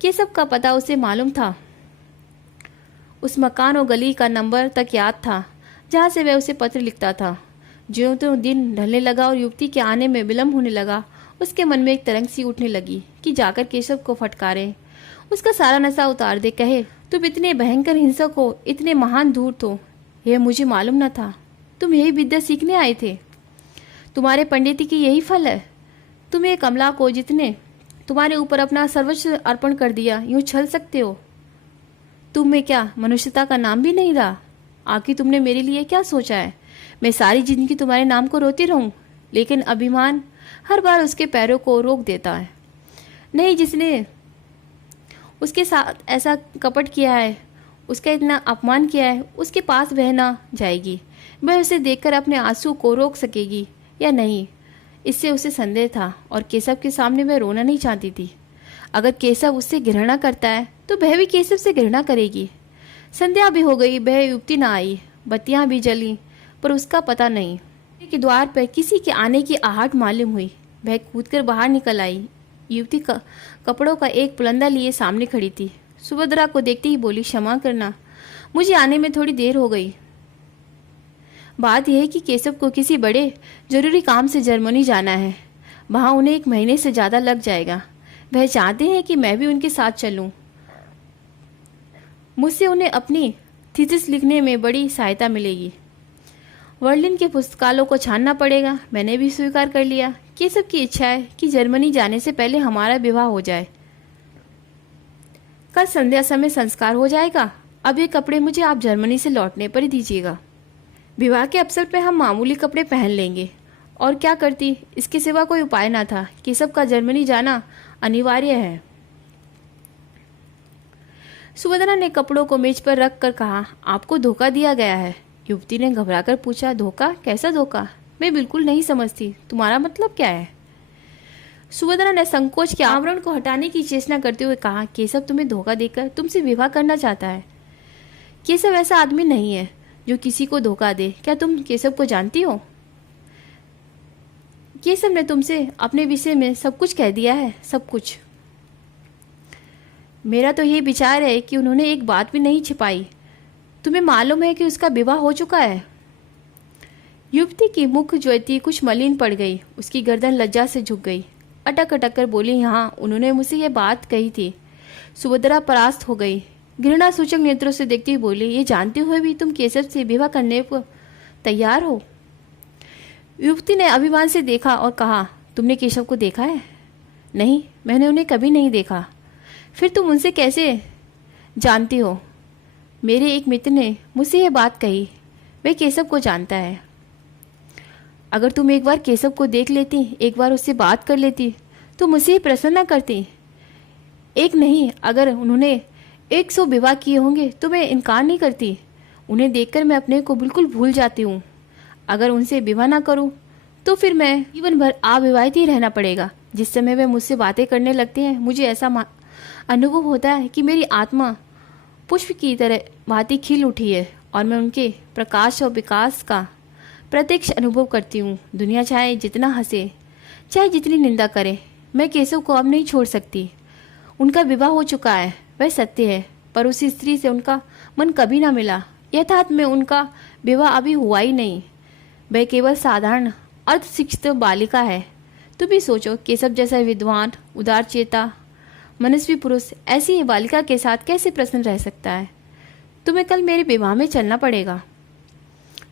केशव का पता उसे मालूम था। उस मकान और गली का नंबर तक याद था जहाँ से वह उसे पत्र लिखता था। ज्यों त्यों दिन ढलने लगा और युवती के आने में विलम्ब होने लगा, उसके मन में एक तरंग सी उठने लगी कि जाकर केशव को फटकारे, उसका सारा नशा उतार दे, कहे, तुम इतने भयंकर हिंसक हो, इतने महान धूर्त हो, यह मुझे मालूम न था। तुम यही विद्या सीखने आए थे? तुम्हारे पंडिती की यही फल है? तुम एक कमला को जितने तुम्हारे ऊपर अपना सर्वस्व अर्पण कर दिया, यूं छल सकते हो? तुम में क्या मनुष्यता का नाम भी नहीं रहा? आखिर तुमने मेरे लिए क्या सोचा है? मैं सारी जिंदगी तुम्हारे नाम को रोती रहूं? लेकिन अभिमान हर बार उसके पैरों को रोक देता है। नहीं, जिसने उसके साथ ऐसा कपट किया है, उसका इतना अपमान किया है, उसके पास वह ना जाएगी। वह उसे देखकर अपने आंसू को रोक सकेगी या नहीं, इससे उसे संदेह था। और केशव के सामने वह रोना नहीं चाहती थी। अगर केशव उससे घृणा करता है तो वह भी केशव से घृणा करेगी। संध्या भी हो गई, वह युवती ना आई, बत्तियां भी जली, पर उसका पता नहीं। के द्वार पर किसी के आने की आहट मालूम हुई। वह कूदकर बाहर निकल आई। युवती कपड़ों का एक पुलंदा लिए सामने खड़ी थी। सुभद्रा को देखते ही बोली, क्षमा करना, मुझे आने में थोड़ी देर हो गई। बात यह है कि केशव को किसी बड़े जरूरी काम से जर्मनी जाना है। वहाँ उन्हें 1 महीने से ज़्यादा लग जाएगा। वह चाहते हैं कि मैं भी उनके साथ चलूं। मुझसे उन्हें अपनी थीसिस लिखने में बड़ी सहायता मिलेगी। वर्लिन के पुस्तकालयों को छानना पड़ेगा। मैंने भी स्वीकार कर लिया कि केशव की इच्छा है कि जर्मनी जाने से पहले हमारा विवाह हो जाए। कल संध्या समय संस्कार हो जाएगा। अब ये कपड़े मुझे आप जर्मनी से लौटने पर ही दीजिएगा। विवाह के अवसर पर हम मामूली कपड़े पहन लेंगे। और क्या करती, इसके सिवा कोई उपाय ना था। केशव का जर्मनी जाना अनिवार्य है। सुभद्रा ने कपड़ों को मेज पर रख कर कहा, आपको धोखा दिया गया है। युवती ने घबराकर पूछा, धोखा? कैसा धोखा? मैं बिल्कुल नहीं समझती, तुम्हारा मतलब क्या है? सुभद्रा ने संकोच के आवरण को हटाने की चेष्टा करते हुए कहा, केशव तुम्हें धोखा देकर तुमसे विवाह करना चाहता है। केशव ऐसा आदमी नहीं है जो किसी को धोखा दे। क्या तुम केशव को जानती हो? केशव ने तुमसे अपने विषय में सब कुछ कह दिया है, सब कुछ। मेरा तो ये विचार है कि उन्होंने एक बात भी नहीं छिपाई। तुम्हें मालूम है कि उसका विवाह हो चुका है। युवती की मुख ज्योति कुछ मलिन पड़ गई। उसकी गर्दन लज्जा से झुक गई। अटक अटक कर बोली, हाँ, उन्होंने मुझसे ये बात कही थी। सुभद्रा परास्त हो गई। घृणा सूचक नेत्रों से देखती हुई बोली, ये जानते हुए भी तुम केशव से विवाह करने को तैयार हो? युवती ने अभिमान से देखा और कहा, तुमने केशव को देखा है? नहीं, मैंने उन्हें कभी नहीं देखा। फिर तुम उनसे कैसे जानती हो? मेरे एक मित्र ने मुझसे यह बात कही। वह केशव को जानता है। अगर तुम एक बार केशव को देख लेती, एक बार उससे बात कर लेती, तो मुझसे प्रश्न न करती। एक नहीं, अगर उन्होंने 100 विवाह किए होंगे तो मैं इनकार नहीं करती। उन्हें देखकर मैं अपने को बिल्कुल भूल जाती हूँ। अगर उनसे विवाह ना करूँ तो फिर मैं जीवन भर अविवाहित ही रहना पड़ेगा। जिस समय वे मुझसे बातें करने लगते हैं, मुझे ऐसा अनुभव होता है कि मेरी आत्मा पुष्प की तरह भांति खिल उठी है और मैं उनके प्रकाश और विकास का प्रत्यक्ष अनुभव करती हूँ। दुनिया चाहे जितना हंसे, चाहे जितनी निंदा करे, मैं केशव को अब नहीं छोड़ सकती। उनका विवाह हो चुका है, वह सत्य है, पर उस स्त्री से उनका मन कभी ना मिला। यथार्थ में उनका विवाह अभी हुआ ही नहीं। वह केवल साधारण अर्धशिक्षित बालिका है। तुम भी सोचो, केशव जैसा विद्वान, उदारचेता, मनस्वी पुरुष ऐसी ही बालिका के साथ कैसे प्रसन्न रह सकता है? तुम्हें कल मेरे विवाह में चलना पड़ेगा।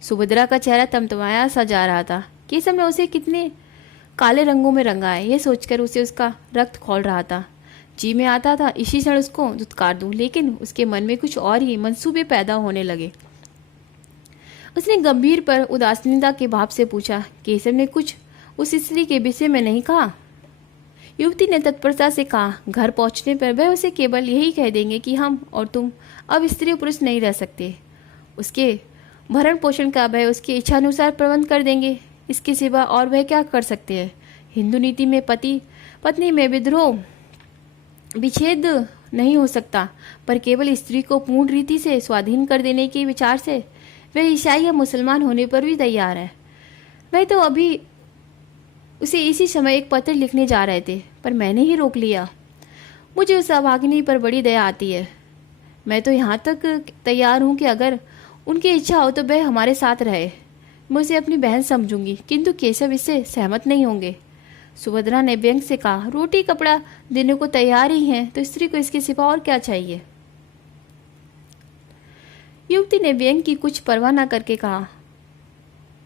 सुभद्रा का चेहरा तमतमाया सा जा रहा था। केशव ने उसे कितने काले रंगों में रंगा है, यह सोचकर उसे उसका रक्त खौल रहा था। जी में आता था इसी क्षण उसको धुतकार दूं, लेकिन उसके मन में कुछ और ही मंसूबे पैदा होने लगे। उसने गंभीर पर उदासीनता के भाव से पूछा, केशव ने कुछ उस स्त्री के विषय में नहीं कहा? युवती ने तत्परता से कहा, घर पहुंचने पर वह उसे केवल यही कह देंगे कि हम और तुम अब स्त्री पुरुष नहीं रह सकते। उसके भरण पोषण का वह उसकी इच्छानुसार प्रबंध कर देंगे। इसके सिवा और वह क्या कर सकते हैं? हिंदू नीति में पति पत्नी में विच्छेद नहीं हो सकता, पर केवल स्त्री को पूर्ण रीति से स्वाधीन कर देने के विचार से वह ईसाई या मुसलमान होने पर भी तैयार है। वह तो अभी उसे इसी समय एक पत्र लिखने जा रहे थे, पर मैंने ही रोक लिया। मुझे उस अभागिनी पर बड़ी दया आती है। मैं तो यहाँ तक तैयार हूँ कि अगर उनकी इच्छा हो तो वह हमारे साथ रहे। मैं उसे अपनी बहन समझूंगी, किंतु केशव इससे सहमत नहीं होंगे। सुभद्रा ने व्यंग से कहा, रोटी कपड़ा देने को तैयार ही हैं, तो स्त्री को इसके सिवा और क्या चाहिए? युवती ने व्यंग की कुछ परवाह न करके कहा,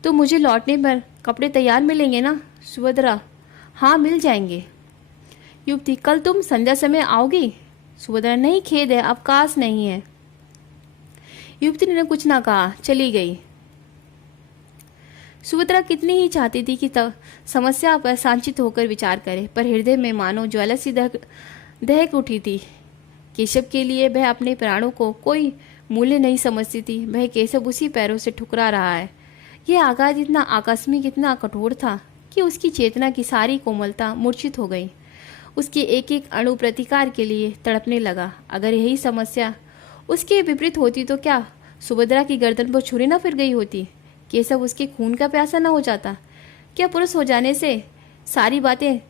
तो मुझे लौटने पर कपड़े तैयार मिलेंगे ना? सुभद्रा, हाँ, मिल जाएंगे। युवती, कल तुम संध्या समय आओगी? सुभद्रा, नहीं, खेद है, अवकाश नहीं है। युवती ने कुछ ना कहा, चली गई। सुभद्रा कितनी ही चाहती थी कि समस्या पर सांचित होकर विचार करे, पर हृदय में मानो ज्वाला सी दहक उठी थी। केशव के लिए वह अपने प्राणों को कोई मूल्य नहीं समझती थी। वह केशव उसी पैरों से ठुकरा रहा है। यह आघात इतना आकस्मिक, इतना कठोर था कि उसकी चेतना की सारी कोमलता मूर्छित हो गई। उसके एक एक अणु प्रतिकार के लिए तड़पने लगा। अगर यही समस्या उसके विपरीत होती तो क्या सुभद्रा की गर्दन पर छुरी न फिर गई होती? केशव उसके खून का प्यासा न हो जाता? क्या पुरुष हो जाने से सारी बातें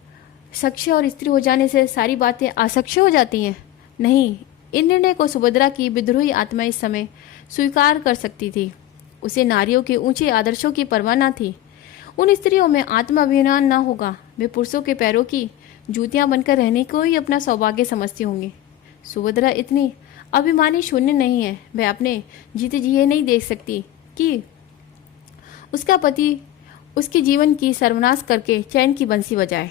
सक्ष्य और स्त्री हो जाने से सारी बातें असक्ष्य हो जाती हैं? नहीं, इन निर्णय को सुभद्रा की विद्रोही आत्मा इस समय स्वीकार कर सकती थी। उसे नारियों के ऊंचे आदर्शों की परवाह न थी। उन स्त्रियों में आत्माभिमान न होगा। वे पुरुषों के पैरों की जूतियां बनकर रहने को ही अपना सौभाग्य समझती होंगी। सुभद्रा इतनी अभिमानी शून्य नहीं है। वह अपने जीते जी नहीं देख सकती कि उसका पति उसके जीवन की सर्वनाश करके चैन की बंसी बजाए।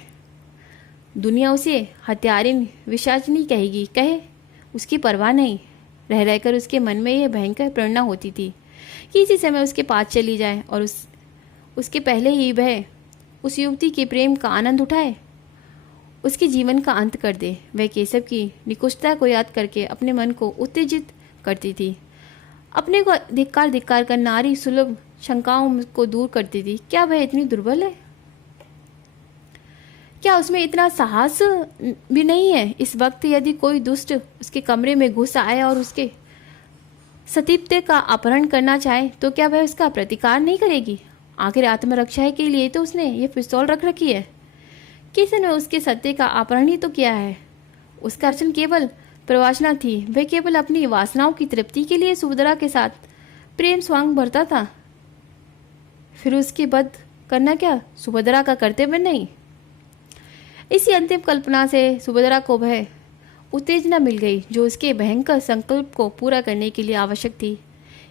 दुनिया उसे हत्यारिन विशाचनी कहेगी, कहे, उसकी परवाह नहीं। रह रहकर उसके मन में यह भयंकर प्रेरणा होती थी कि इसी समय उसके पास चली जाए और उसके पहले ही वह उस युवती के प्रेम का आनंद उठाए, उसके जीवन का अंत कर दे। वह केशव की निकुष्टता को याद करके अपने मन को उत्तेजित करती थी, अपने को धिक्कार धिक्कार कर नारी सुलभ शंकाओं को दूर करती थी। क्या वह इतनी दुर्बल है? क्या उसमें इतना साहस भी नहीं है? इस वक्त यदि कोई दुष्ट उसके कमरे में घुस आए और उसके सतीत्व का अपहरण करना चाहे तो क्या वह उसका प्रतिकार नहीं करेगी? आखिर आत्मरक्षा के लिए तो उसने ये पिस्तौल रख रखी है। किसी ने उसके सत्य का अपहरण ही तो किया है। उसका अर्चन केवल प्रवासना थी। वह केवल अपनी वासनाओं की तृप्ति के लिए सुभद्रा के साथ प्रेम स्वांग भरता था। फिर उसके बद करना क्या सुभद्रा का कर्तव्य नहीं? इसी अंतिम कल्पना से सुभद्रा को वह उत्तेजना मिल गई जो उसके भयंकर संकल्प को पूरा करने के लिए आवश्यक थी।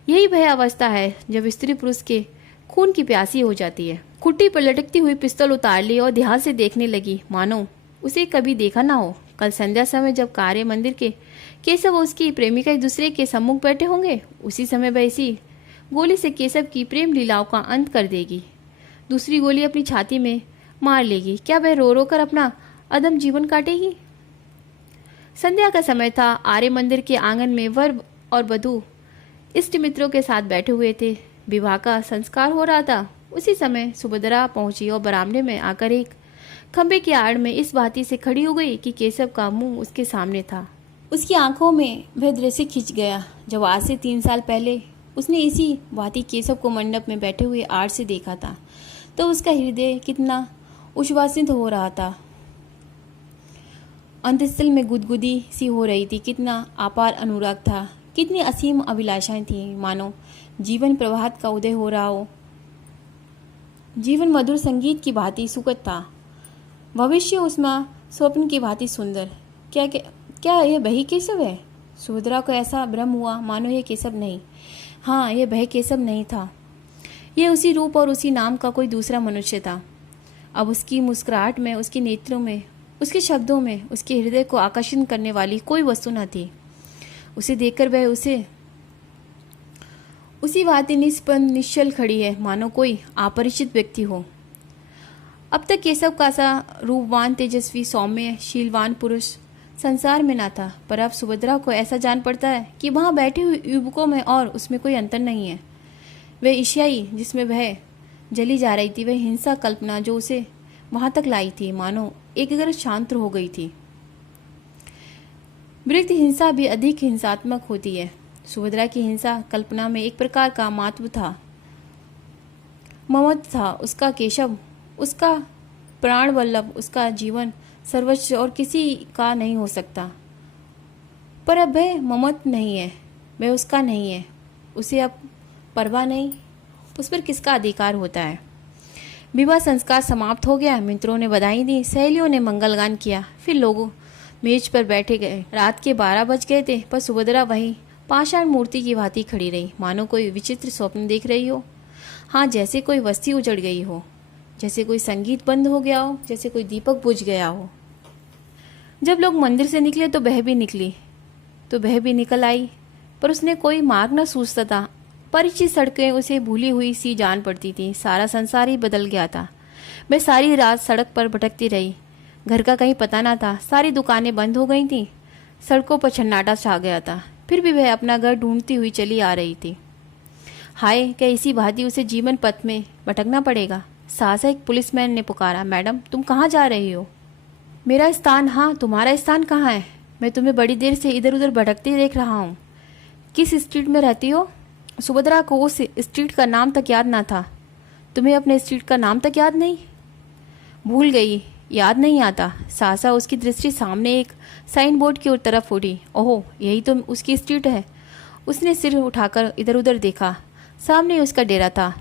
यही वह अवस्था है जब स्त्री पुरुष के खून की प्यासी हो जाती है। खुट्टी पर लटकती हुई पिस्तौल उतार ली और ध्यान से देखने लगी, मानो उसे कभी देखा ना हो। कल संध्या समय जब कार्य मंदिर के केशव और उसकी प्रेमिका एक दूसरे के सम्मुख बैठे होंगे, उसी समय वह इसी गोली से केशव की प्रेम लीलाओं का अंत कर देगी। दूसरी गोली अपनी छाती में मार लेगी। क्या वह रो रो कर अपना अदम जीवन काटेगी? संध्या का समय था। आर्य मंदिर के आंगन में वर और वधू इष्ट मित्रों के साथ बैठे हुए थे। विवाह का संस्कार हो रहा था। उसी समय सुभद्रा पहुंची और बरामदे में आकर एक खंबे की आड़ में इस भांति से खड़ी हो गई कि केशव का मुंह उसके सामने था। उसकी आंखों में वह दृश्य खिंच गया जब आज से 3 साल पहले उसने इसी भांति केशव को मंडप में बैठे हुए आड़ से देखा था। तो उसका हृदय कितना उच्छ्वासित हो रहा था, अंतस्थल में गुदगुदी सी हो रही थी। कितना अपार अनुराग था, कितनी असीम अभिलाषाएं थी, मानो जीवन प्रभात का उदय हो रहा हो। जीवन मधुर संगीत की भांति सुखद था, भविष्य उसमें स्वप्न की भांति सुंदर। क्या यह वही केशव है? सुभद्रा को ऐसा भ्रम हुआ मानो यह केशव नहीं। हाँ, यह वह केशव नहीं था। यह उसी रूप और उसी नाम का कोई दूसरा मनुष्य था। अब उसकी मुस्कुराहट में, उसके नेत्रों में, उसके शब्दों में उसके हृदय को आकर्षण करने वाली कोई वस्तु न थी। उसे देखकर वह उसी भांति निष्पन्न निश्चल खड़ी है, मानो कोई अपरिचित व्यक्ति हो। अब तक केशव का सा रूपवान, तेजस्वी, सौम्य, शीलवान पुरुष संसार में ना था, पर अब सुभद्रा को ऐसा जान पड़ता है कि वहां बैठे हुए युवकों में और उसमें कोई अंतर नहीं है। वह ईर्ष्याई जिसमें वह जली जा रही थी, वह हिंसा कल्पना जो उसे वहां तक लाई थी, मानो एक अगर शांत हो गई थी। वृत्त हिंसा भी अधिक हिंसात्मक होती है। सुभद्रा की हिंसा कल्पना में एक प्रकार का मातृ था, ममत्व था। उसका केशव, उसका प्राण वल्लभ, उसका जीवन सर्वोच्च और किसी का नहीं हो सकता। पर अब वह ममत्व नहीं है, वह उसका नहीं है। उसे अब परवाह नहीं, उस पर किसका अधिकार होता है। विवाह संस्कार समाप्त हो गया। मित्रों ने बधाई दी, सहेलियों ने मंगलगान किया। फिर लोग मेज पर बैठे गए। रात के 12 बज गए थे, पर सुभद्रा वहीं पाषाण मूर्ति की भांति खड़ी रही, मानो कोई विचित्र स्वप्न देख रही हो। हाँ, जैसे कोई वस्ती उजड़ गई हो, जैसे कोई संगीत बंद हो गया हो, जैसे कोई दीपक बुझ गया हो। जब लोग मंदिर से निकले तो वह भी निकली, तो वह भी निकल आई, पर उसने कोई मार्ग न सूझता था। परिचित सड़कें उसे भूली हुई सी जान पड़ती थी। सारा संसार ही बदल गया था। वह सारी रात सड़क पर भटकती रही। घर का कहीं पता ना था। सारी दुकानें बंद हो गई थीं। सड़कों पर सन्नाटा छा गया था। फिर भी वह अपना घर ढूंढती हुई चली आ रही थी। हाय, क्या इसी भांति उसे जीवन पथ में भटकना पड़ेगा? सहसा एक पुलिसमैन ने पुकारा, मैडम, तुम कहाँ जा रही हो? मेरा स्थान? हाँ, तुम्हारा स्थान कहाँ है? मैं तुम्हें बड़ी देर से इधर उधर भटकते देख रहा हूँ। किस स्ट्रीट में रहती हो? सुभद्रा को उस स्ट्रीट का नाम तक याद ना था। तुम्हें अपने स्ट्रीट का नाम तक याद नहीं? भूल गई, याद नहीं आता। सहसा उसकी दृष्टि सामने एक साइन बोर्ड की तरफ उड़ी। ओहो, यही तो उसकी स्ट्रीट है। उसने सिर उठाकर इधर उधर देखा। सामने उसका डेरा था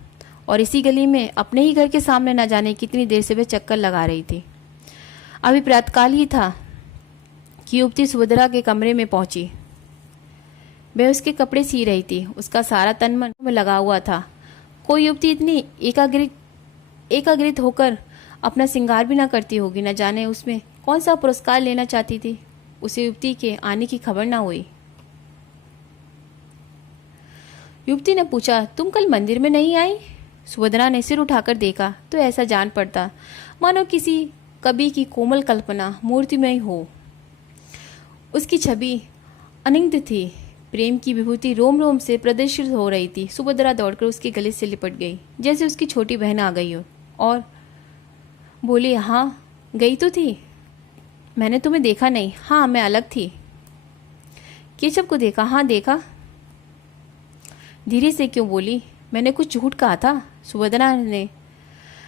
और इसी गली में अपने ही घर के सामने न जाने कितनी देर से वह चक्कर लगा रही थी। अभी प्रातःकाल ही था कि युवती सुभद्रा के कमरे में पहुंची। वह उसके कपड़े सी रही थी। उसका सारा तन मन में लगा हुआ था। कोई युवती इतनी एकाग्रित होकर अपना श्रृंगार भी ना करती होगी। न जाने उसमें कौन सा पुरस्कार लेना चाहती थी। उसे युवती के आने की खबर ना हुई। युवती ने पूछा, तुम कल मंदिर में नहीं आई? सुभद्रा ने सिर उठाकर देखा तो ऐसा जान पड़ता मानो किसी कवि की कोमल कल्पना मूर्तिमय हो। उसकी छवि अनिंद थी। प्रेम की विभूति रोम रोम से प्रदर्शित हो रही थी। सुभद्रा दौड़कर उसके गले से लिपट गई जैसे उसकी छोटी बहन आ गई हो और बोली, हाँ गई तो थी। मैंने तुम्हें देखा नहीं। हाँ मैं अलग थी। केशव को देखा? हाँ देखा। धीरे से क्यों बोली? मैंने कुछ झूठ कहा था? सुभद्रा ने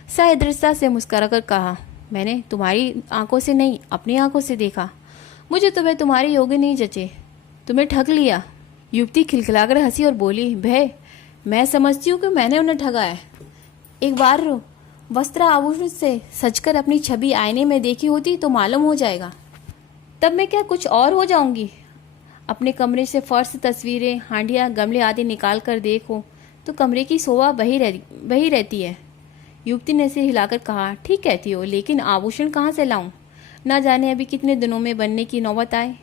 सहृदयता से मुस्कुराकर कहा, मैंने तुम्हारी आंखों से नहीं अपनी आंखों से देखा। मुझे तुम्हें तुम्हारे योग्य नहीं जचे। तुम्हें ठग लिया। युवती खिलखिलाकर हंसी और बोली, भय मैं समझती हूँ कि मैंने उन्हें ठगा है। एक बार वस्त्र आभूषण से सजकर अपनी छवि आईने में देखी होती तो मालूम हो जाएगा। तब मैं क्या कुछ और हो जाऊंगी। अपने कमरे से फर्श, तस्वीरें, हांडिया, गमले आदि निकाल कर देखो तो कमरे की शोभा बही रहती है। युवती ने सिर हिलाकर कहा, ठीक कहती हो, लेकिन आभूषण कहाँ से लाऊं? ना जाने अभी कितने दिनों में बनने की नौबत आए।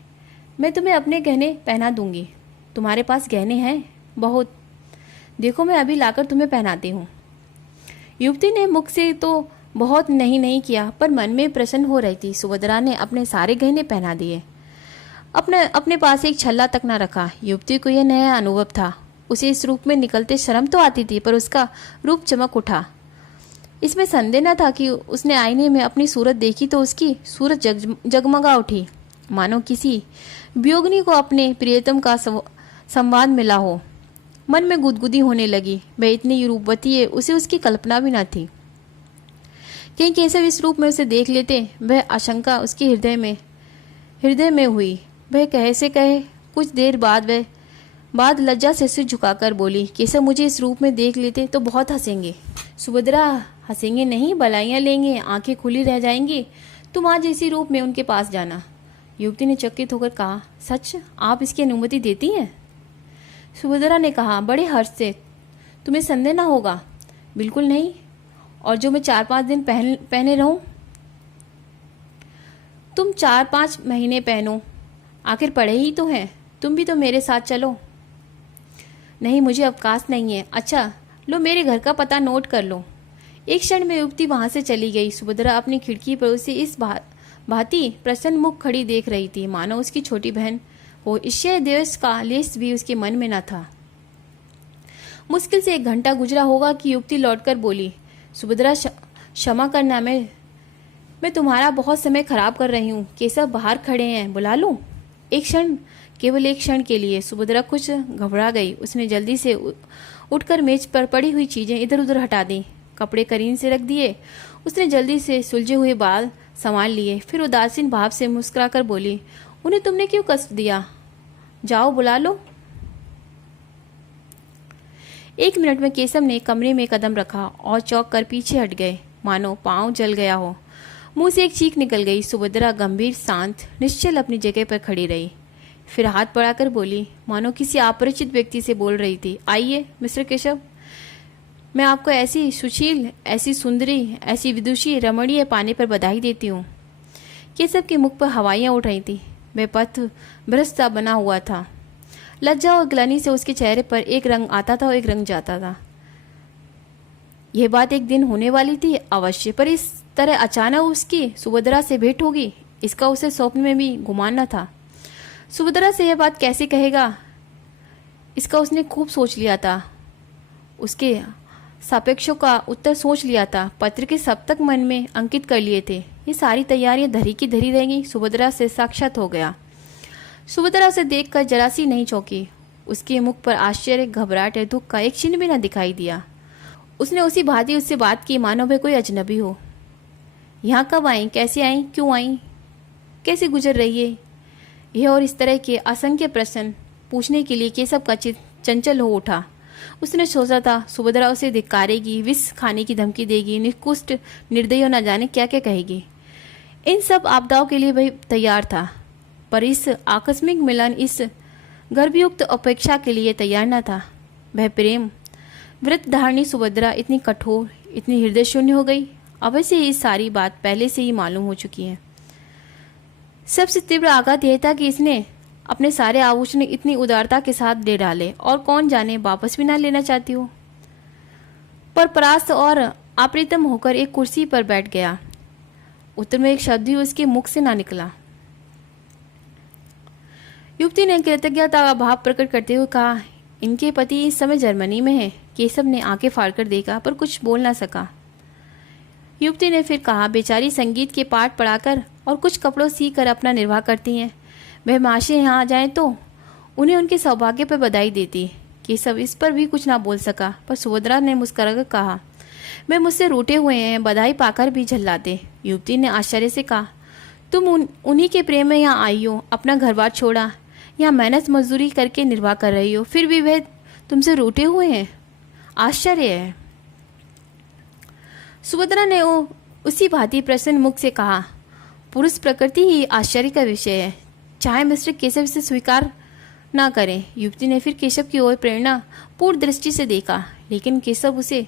मैं तुम्हें अपने गहने पहना दूंगी। तुम्हारे पास गहने हैं? बहुत। देखो मैं अभी लाकर तुम्हें पहनाती हूँ। युवती ने मुख से तो बहुत नहीं किया पर मन में प्रसन्न हो रही थी। सुभद्रा ने अपने सारे गहने पहना दिए। अपने पास एक छल्ला तक न रखा। युवती को यह नया अनुभव था। उसे इस रूप में निकलते शर्म तो आती थी पर उसका रूप चमक उठा। इसमें संदेह न था कि उसने आईने में अपनी सूरत देखी तो उसकी सूरत जगमगा उठी, मानो किसी वियोगिनी को अपने प्रियतम का संवाद मिला हो। मन में गुदगुदी होने लगी। वह इतनी रूपवती है, उसे उसकी कल्पना भी न थी। कहीं केशव इस रूप में उसे देख लेते, वह आशंका उसके हृदय में हुई। वह कहे कुछ देर बाद लज्जा से सिर झुकाकर बोली, केशव मुझे इस रूप में देख लेते तो बहुत हंसेंगे। सुभद्रा, हंसेंगे नहीं, बलाइयाँ लेंगे, आंखें खुली रह जाएंगी। तुम आज इसी रूप में उनके पास जाना। युवती ने चकित होकर कहा, सच? आप इसकी अनुमति देती हैं? सुभद्रा ने कहा, बड़े हर्ष से। तुम्हें संदेह ना होगा? बिल्कुल नहीं। और जो मैं 4-5 दिन पहने रहूं? तुम 4-5 महीने पहनो, आखिर पढ़े ही तो हैं। तुम भी तो मेरे साथ चलो। नहीं, मुझे अवकाश नहीं है। अच्छा लो, मेरे घर का पता नोट कर लो। एक क्षण में युवती वहां से चली गई। सुभद्रा अपनी खिड़की पर उसे इस भांति प्रसन्न मुख खड़ी देख रही थी मानो उसकी छोटी बहन हो। ईर्ष्या द्वेष का लेश भी उसके मन में न था। मुश्किल से 1 घंटा गुजरा होगा कि युवती लौटकर बोली, सुभद्रा क्षमा करना, मैं तुम्हारा बहुत समय खराब कर रही हूँ। केशव बाहर खड़े हैं, बुला लूं? एक क्षण, केवल एक क्षण के लिए सुभद्रा कुछ घबरा गई। उसने जल्दी से उठकर मेज पर पड़ी हुई चीजें इधर उधर हटा दी, कपड़े करीन से रख दिए। उसने जल्दी से सुलझे हुए बाल संभाल लिए, फिर उदासीन भाव से मुस्कुराकर बोली, उन्हें तुमने क्यों कष्ट दिया? जाओ बुला लो। 1 मिनट में केशव ने कमरे में कदम रखा और चौंक कर पीछे हट गए, मानो पांव जल गया हो। मुंह से एक चीख निकल गई। सुभद्रा गंभीर, शांत, निश्चल अपनी जगह पर खड़ी रही। फिर हाथ बढ़ाकर बोली, मानो किसी अपरिचित व्यक्ति से बोल रही थी, आइए मिस्टर केशव, मैं आपको ऐसी सुशील, ऐसी सुंदरी, ऐसी विदुषी रमणीय पाने पर बधाई देती हूँ। केशव के मुख पर हवाइयाँ उठ रही थी। वह पथ भ्रष्ट सा बना हुआ था। लज्जा और ग्लानि से उसके चेहरे पर एक रंग आता था और एक रंग जाता था। यह बात एक दिन होने वाली थी अवश्य, पर इस तरह अचानक उसकी सुभद्रा से भेंट होगी, इसका उसे स्वप्न में भी गुमान न था। सुभद्रा से यह बात कैसे कहेगा, इसका उसने खूब सोच लिया था। उसके सापेक्षों का उत्तर सोच लिया था। पत्र के सब तक मन में अंकित कर लिए थे। ये सारी तैयारियां धरी की धरी रहेंगी। सुभद्रा से साक्षात हो गया। सुभद्रा उसे देखकर जरा सी नहीं चौंकी। उसके मुख पर आश्चर्य, घबराहट या दुख का एक चिन्ह भी न दिखाई दिया। उसने उसी भांति उससे बात की मानो वह कोई अजनबी हो। यहाँ कब आई, कैसे आई, क्यों आई, कैसे गुजर रही है, यह और इस तरह के असंख्य प्रश्न पूछने के लिए केशव का चित्त चंचल हो उठा। उसने सोचा था सुभद्रा उसे धिक्कारेगी, विष खाने की धमकी देगी, निकृष्ट, निर्दयी न जाने क्या क्या कहेगी। इन सब आपदाओं के लिए वह तैयार था, पर इस आकस्मिक मिलन, इस गर्भयुक्त अपेक्षा के लिए तैयार न था। वह प्रेम व्रतधारिणी सुभद्रा इतनी कठोर, इतनी हृदय शून्य हो गई? अवश्य ये सारी बात पहले से ही मालूम हो चुकी है। सबसे तीव्र आघात यह था कि इसने अपने सारे आभूषण इतनी उदारता के साथ ले डाले और कौन जाने वापस भी ना लेना चाहती हो। पर परास्त और अप्रीतम होकर एक कुर्सी पर बैठ गया। उत्तर में एक शब्द भी उसके मुख से ना निकला। युवती ने कृतज्ञता का भाव प्रकट करते हुए कहा, इनके पति इस समय जर्मनी में हैं। केशव ने आंखें फाड़कर देखा पर कुछ बोल ना सका। युवती ने फिर कहा, बेचारी संगीत के पाठ पढ़ाकर और कुछ कपड़ों सी कर अपना निर्वाह करती हैं। वह माशे यहाँ आ जाएं तो उन्हें उनके सौभाग्य पर बधाई देती। केशव इस पर भी कुछ ना बोल सका, पर सुभद्रा ने मुस्कुराकर कहा, वे मुझसे रूठे हुए हैं, बधाई पाकर भी झल्लाते। युवती ने आश्चर्य से कहा, तुम उन्हीं के प्रेम में यहाँ आई हो, अपना घर बार छोड़ा, यहाँ मेहनत मजदूरी करके निर्वाह कर रही हो, फिर भी वह तुमसे रूठे हुए हैं? आश्चर्य है। सुभद्रा ने उसी भांति प्रसन्न मुख से कहा, पुरुष प्रकृति ही आश्चर्य का विषय है, चाहे मिस्टर केशव इसे स्वीकार ना करें। युवती ने फिर केशव की ओर प्रेरणा पूर्ण दृष्टि से देखा, लेकिन केशव उसे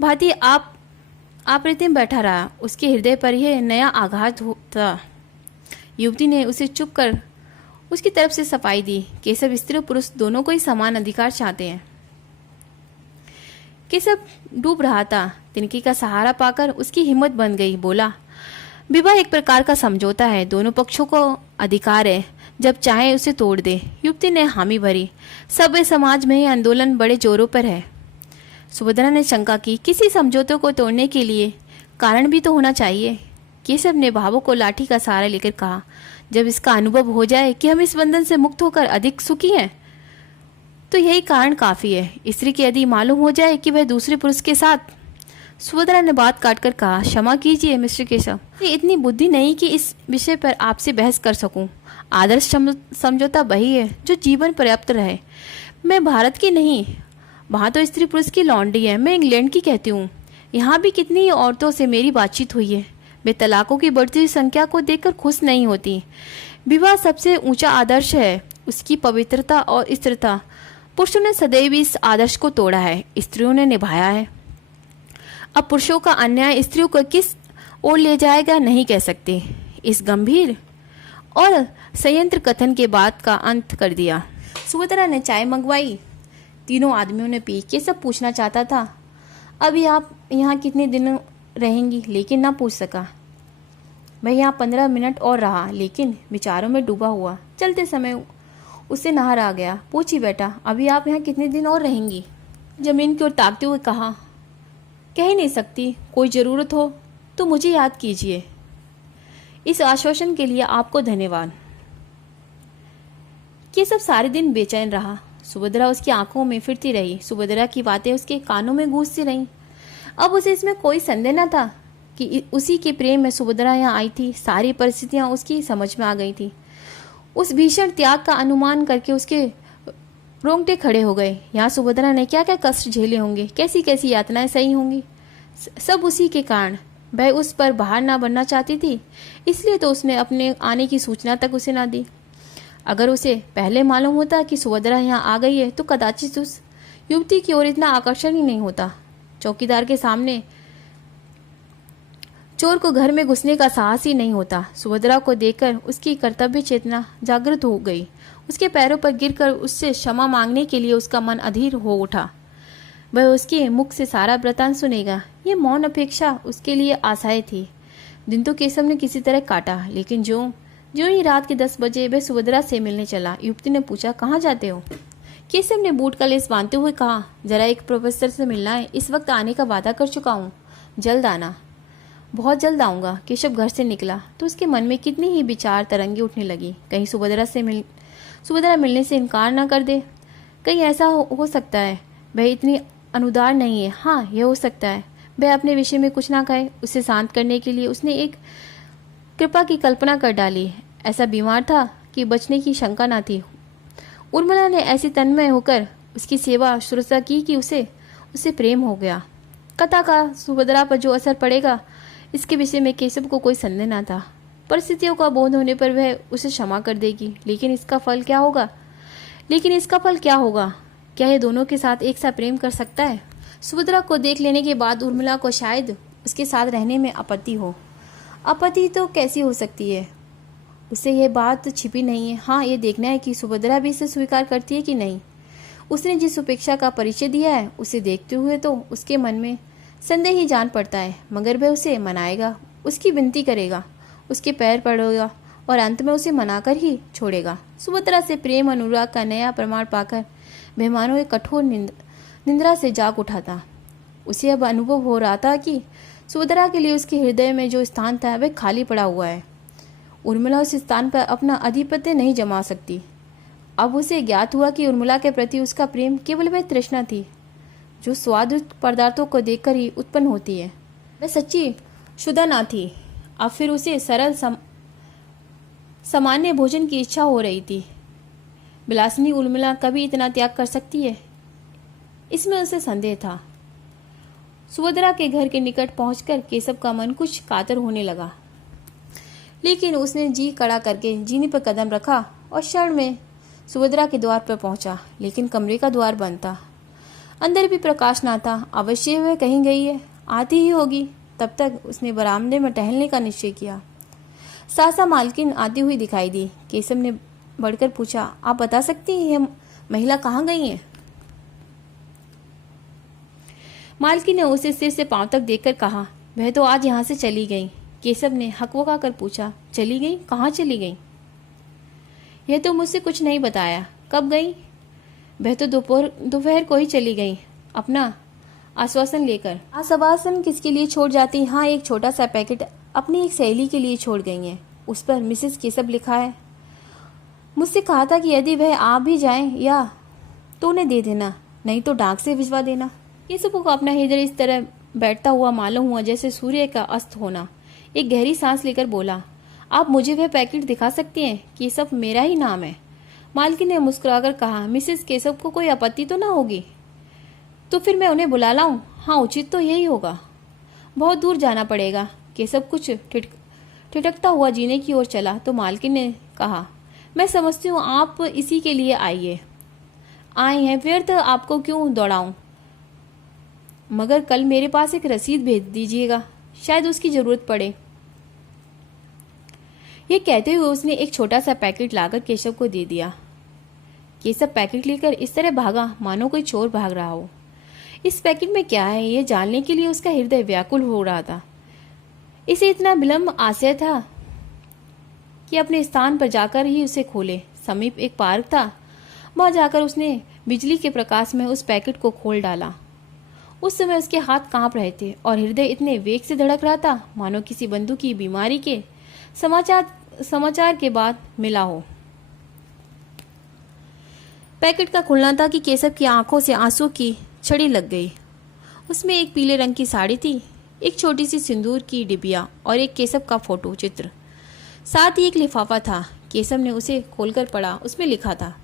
भांति अप्रतिम बैठा रहा। उसके हृदय पर यह नया आघात था। युवती ने उसे चुप कर उसकी तरफ से सफाई दी। केशव स्त्री और पुरुष दोनों को ही समान अधिकार चाहते हैं। केशव डूब रहा था। तिनकी का सहारा पाकर उसकी हिम्मत बन गई। बोला, विवाह एक प्रकार का समझौता है, दोनों पक्षों को अधिकार है, जब चाहे उसे तोड़ दे। युवती ने हामी भरी। सब समाज में आंदोलन बड़े जोरों पर है। सुभद्रा ने शंका की, किसी समझौते को तोड़ने के लिए कारण भी तो होना चाहिए। केशव ने भावों को लाठी का सहारा लेकर कहा, जब इसका अनुभव हो जाए कि हम इस बंधन से मुक्त होकर अधिक सुखी हैं, तो यही कारण काफी है। स्त्री की यदि मालूम हो जाए कि वह दूसरे पुरुष के साथ। सुभद्रा ने बात काटकर कहा, क्षमा कीजिए मिस्टर केशव, इतनी बुद्धि नहीं कि इस विषय पर आपसे बहस कर सकूं। आदर्श समझौता वही है जो जीवन पर्याप्त रहे। मैं भारत की नहीं, वहाँ तो स्त्री पुरुष की लॉन्ड्री है। मैं इंग्लैंड की कहती हूँ। यहाँ भी कितनी औरतों से मेरी बातचीत हुई है, वे तलाकों की बढ़ती हुई संख्या को देखकर खुश नहीं होती। विवाह सबसे ऊंचा आदर्श है, उसकी पवित्रता और स्थिरता। पुरुषों ने सदैव इस आदर्श को तोड़ा है, स्त्रियों ने निभाया है। अब पुरुषों का अन्याय स्त्रियों को किस ओर ले जाएगा नहीं कह सकते। इस गंभीर और संयंत्र कथन के बाद का अंत कर दिया। सुभद्रा ने चाय मंगवाई। तीनों आदमियों ने पी। केशव पूछना चाहता था, अभी आप यहाँ कितने दिन रहेंगी, लेकिन ना पूछ सका। मैं यहाँ 15 मिनट और रहा, लेकिन विचारों में डूबा हुआ। चलते समय उससे नहर आ गया। पूछी, बेटा अभी आप यहाँ कितने दिन और रहेंगी? जमीन की ओर ताकते हुए कहा, कह ही नहीं सकती, कोई ज़रूरत हो तो मुझे याद कीजिए। इस आश्वासन के लिए आपको धन्यवाद। केशव सारे दिन बेचैन रहा। सुभद्रा उसकी आंखों में फिरती रही। सुभद्रा की बातें उसके कानों में गूंजती रहीं। अब उसे इसमें कोई संदेह न था कि उसी के प्रेम में सुभद्रा यहाँ आई थी। सारी परिस्थितियां उसकी समझ में आ गई थी। उस भीषण त्याग का अनुमान करके उसके रोंगटे खड़े हो गए। यहाँ सुभद्रा ने क्या क्या कष्ट झेले होंगे, कैसी कैसी यातनाएं सही होंगी, सब उसी के कारण। वह उस पर बाहर ना बनना चाहती थी, इसलिए तो उसने अपने आने की सूचना तक उसे ना दी। अगर उसे पहले मालूम होता कि सुभद्रा यहाँ आ गई है तो कदाचित उस युवती की ओर इतना आकर्षण ही नहीं होता। चौकीदार के सामने चोर को घर में घुसने का साहस ही नहीं होता। सुभद्रा को देखकर उसकी कर्तव्य चेतना जागृत हो गई। उसके पैरों पर गिरकर उससे क्षमा मांगने के लिए उसका मन अधीर हो उठा। वह उसके मुख से सारा वृतांत सुनेगा, ये मौन अपेक्षा उसके लिए आशाएं थी। दिन तो केशव ने किसी तरह काटा, लेकिन जो ही रात के 10 बजे वह सुभद्रा से मिलने चला। युवती ने पूछा, कहाँ जाते हो? केशव ने बूट का लेस बांधते हुए कहा, जरा एक प्रोफेसर से मिलना है, इस वक्त आने का वादा कर चुका हूँ, जल्द आना। बहुत जल्द आऊँगा। केशव घर से निकला तो उसके मन में कितनी ही विचार तरंगे उठने लगी। कहीं सुभद्रा मिलने से इनकार ना कर दे। कहीं ऐसा हो सकता है वह इतनी अनुदार नहीं है। हाँ, यह हो सकता है वह अपने विषय में कुछ ना कहे। उसे शांत करने के लिए उसने एक कृपा की कल्पना कर डाली। ऐसा बीमार था कि बचने की शंका ना थी। उर्मिला ने ऐसी तन्मय होकर उसकी सेवा शुश्रूषा की कि उसे प्रेम हो गया। कथा का सुभद्रा पर जो असर पड़ेगा इसके विषय में केशव को कोई संदेह न था। परिस्थितियों का बोध होने पर वह उसे क्षमा कर देगी, लेकिन इसका फल क्या होगा? क्या ये दोनों के साथ एक साथ प्रेम कर सकता है? सुभद्रा को देख लेने के बाद उर्मिला को शायद उसके साथ रहने में आपत्ति हो। आपत्ति तो कैसी हो सकती है? उससे यह बात छिपी नहीं है। हाँ, ये देखना है कि सुभद्रा भी इसे स्वीकार करती है कि नहीं। उसने जिस उपेक्षा का परिचय दिया है उसे देखते हुए तो उसके मन में संदेह ही जान पड़ता है, मगर वह उसे मनाएगा, उसकी विनती करेगा, उसके पैर पड़ेगा और अंत में उसे मनाकर ही छोड़ेगा। सुभद्रा से प्रेम अनुराग का नया प्रमाण पाकर मेहमानों के कठोर निंद्रा से जाग उठा था। उसे अब अनुभव हो रहा था कि सुभद्रा के लिए उसके हृदय में जो स्थान था वह खाली पड़ा हुआ है। उर्मिला उस स्थान पर अपना आधिपत्य नहीं जमा सकती। अब उसे ज्ञात हुआ कि उर्मिला के प्रति उसका प्रेम केवल वह तृष्णा थी जो स्वादिष्ट पदार्थों को देखकर ही उत्पन्न होती है। वह सच्ची क्षुधा ना थी। अब फिर उसे सरल सामान्य भोजन की इच्छा हो रही थी। विलासिनी उर्मिला कभी इतना त्याग कर सकती है, इसमें उसे संदेह था। सुभद्रा के घर के निकट पहुंचकर केशव का मन कुछ कातर होने लगा, लेकिन उसने जी कड़ा करके जीने पर कदम रखा और क्षण में सुभद्रा के द्वार पर पहुंचा। लेकिन कमरे का द्वार बंद था, अंदर भी प्रकाश ना था। अवश्य वह कहीं गई है, आती ही होगी। तब तक उसने बरामदे में टहलने का निश्चय किया। सासा मालकिन आती हुई दिखाई दी। केशव ने बढ़कर पूछा, आप बता सकती हैं यह महिला कहाँ गई है? मालकिन ने उसे सिर से पांव तक देखकर कहा, वह तो आज यहाँ से चली गई। केशव ने हकबका कर पूछा, चली गई? कहाँ चली गई? यह तो मुझसे कुछ नहीं बताया। कब गई? वह तो दोपहर को ही चली गई, अपना आश्वासन लेकर। आश्वासन किसके लिए छोड़ जाती? हाँ, एक छोटा सा पैकेट अपनी एक सहेली के लिए छोड़ गई है। उस पर मिसेस केशव लिखा है। मुझसे कहा था कि यदि वह आ भी जाए या तो उन्हें दे देना, नहीं तो डाक से भिजवा देना। केशव को अपना हृदय इस तरह बैठता हुआ मालूम हुआ जैसे सूर्य का अस्त होना। एक गहरी सांस लेकर बोला, आप मुझे वह पैकेट दिखा सकती हैं? केशव मेरा ही नाम है। मालकिन ने मुस्कुराकर कहा, मिसेस केशव को कोई आपत्ति तो ना होगी? तो फिर मैं उन्हें बुला लाऊं? हाँ, उचित तो यही होगा। बहुत दूर जाना पड़ेगा। केशव कुछ ठिठकता हुआ जीने की ओर चला तो मालकिन ने कहा, मैं समझती हूँ आप इसी के लिए आई हैं, व्यर्थ आपको क्यों दौड़ाऊं? मगर कल मेरे पास एक रसीद भेज दीजिएगा, शायद उसकी जरूरत पड़े। यह कहते हुए उसने एक छोटा सा पैकेट लाकर केशव को दे दिया। केशव पैकेट लेकर इस तरह भागा मानो कोई चोर भाग रहा हो। इस पैकेट में क्या है यह जानने के लिए उसका हृदय व्याकुल हो रहा था। इसे इतना विलंब आशय था कि अपने स्थान पर जाकर ही उसे खोले। समीप एक पार्क था, वहां जाकर उसने बिजली के प्रकाश में उस पैकेट को खोल डाला। उस समय उसके हाथ कांप रहे थे और हृदय इतने वेग से धड़क रहा था मानो किसी बंधु की बीमारी के समाचार के बाद मिला हो। पैकेट का खुलना था कि केशव की आंखों से आंसू की छड़ी लग गई। उसमें एक पीले रंग की साड़ी थी, एक छोटी सी सिंदूर की डिबिया और एक केशव का फोटो चित्र। साथ ही एक लिफाफा था। केशव ने उसे खोलकर पढ़ा। उसमें लिखा था,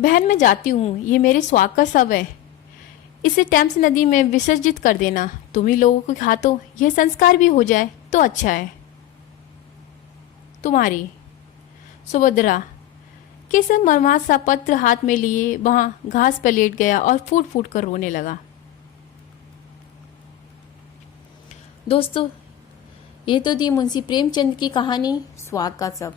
बहन मैं जाती हूँ, ये मेरे स्वाग का शव है, इसे टेम्स नदी में विसर्जित कर देना। तुम ही लोगों के हाथों यह संस्कार भी हो जाए तो अच्छा है। तुम्हारी सुभद्रा। केशव मरमात सा पत्र हाथ में लिए वहां घास पर लेट गया और फूट फूट कर रोने लगा। दोस्तों, ये तो थी मुंशी प्रेमचंद की कहानी स्वाग का शव।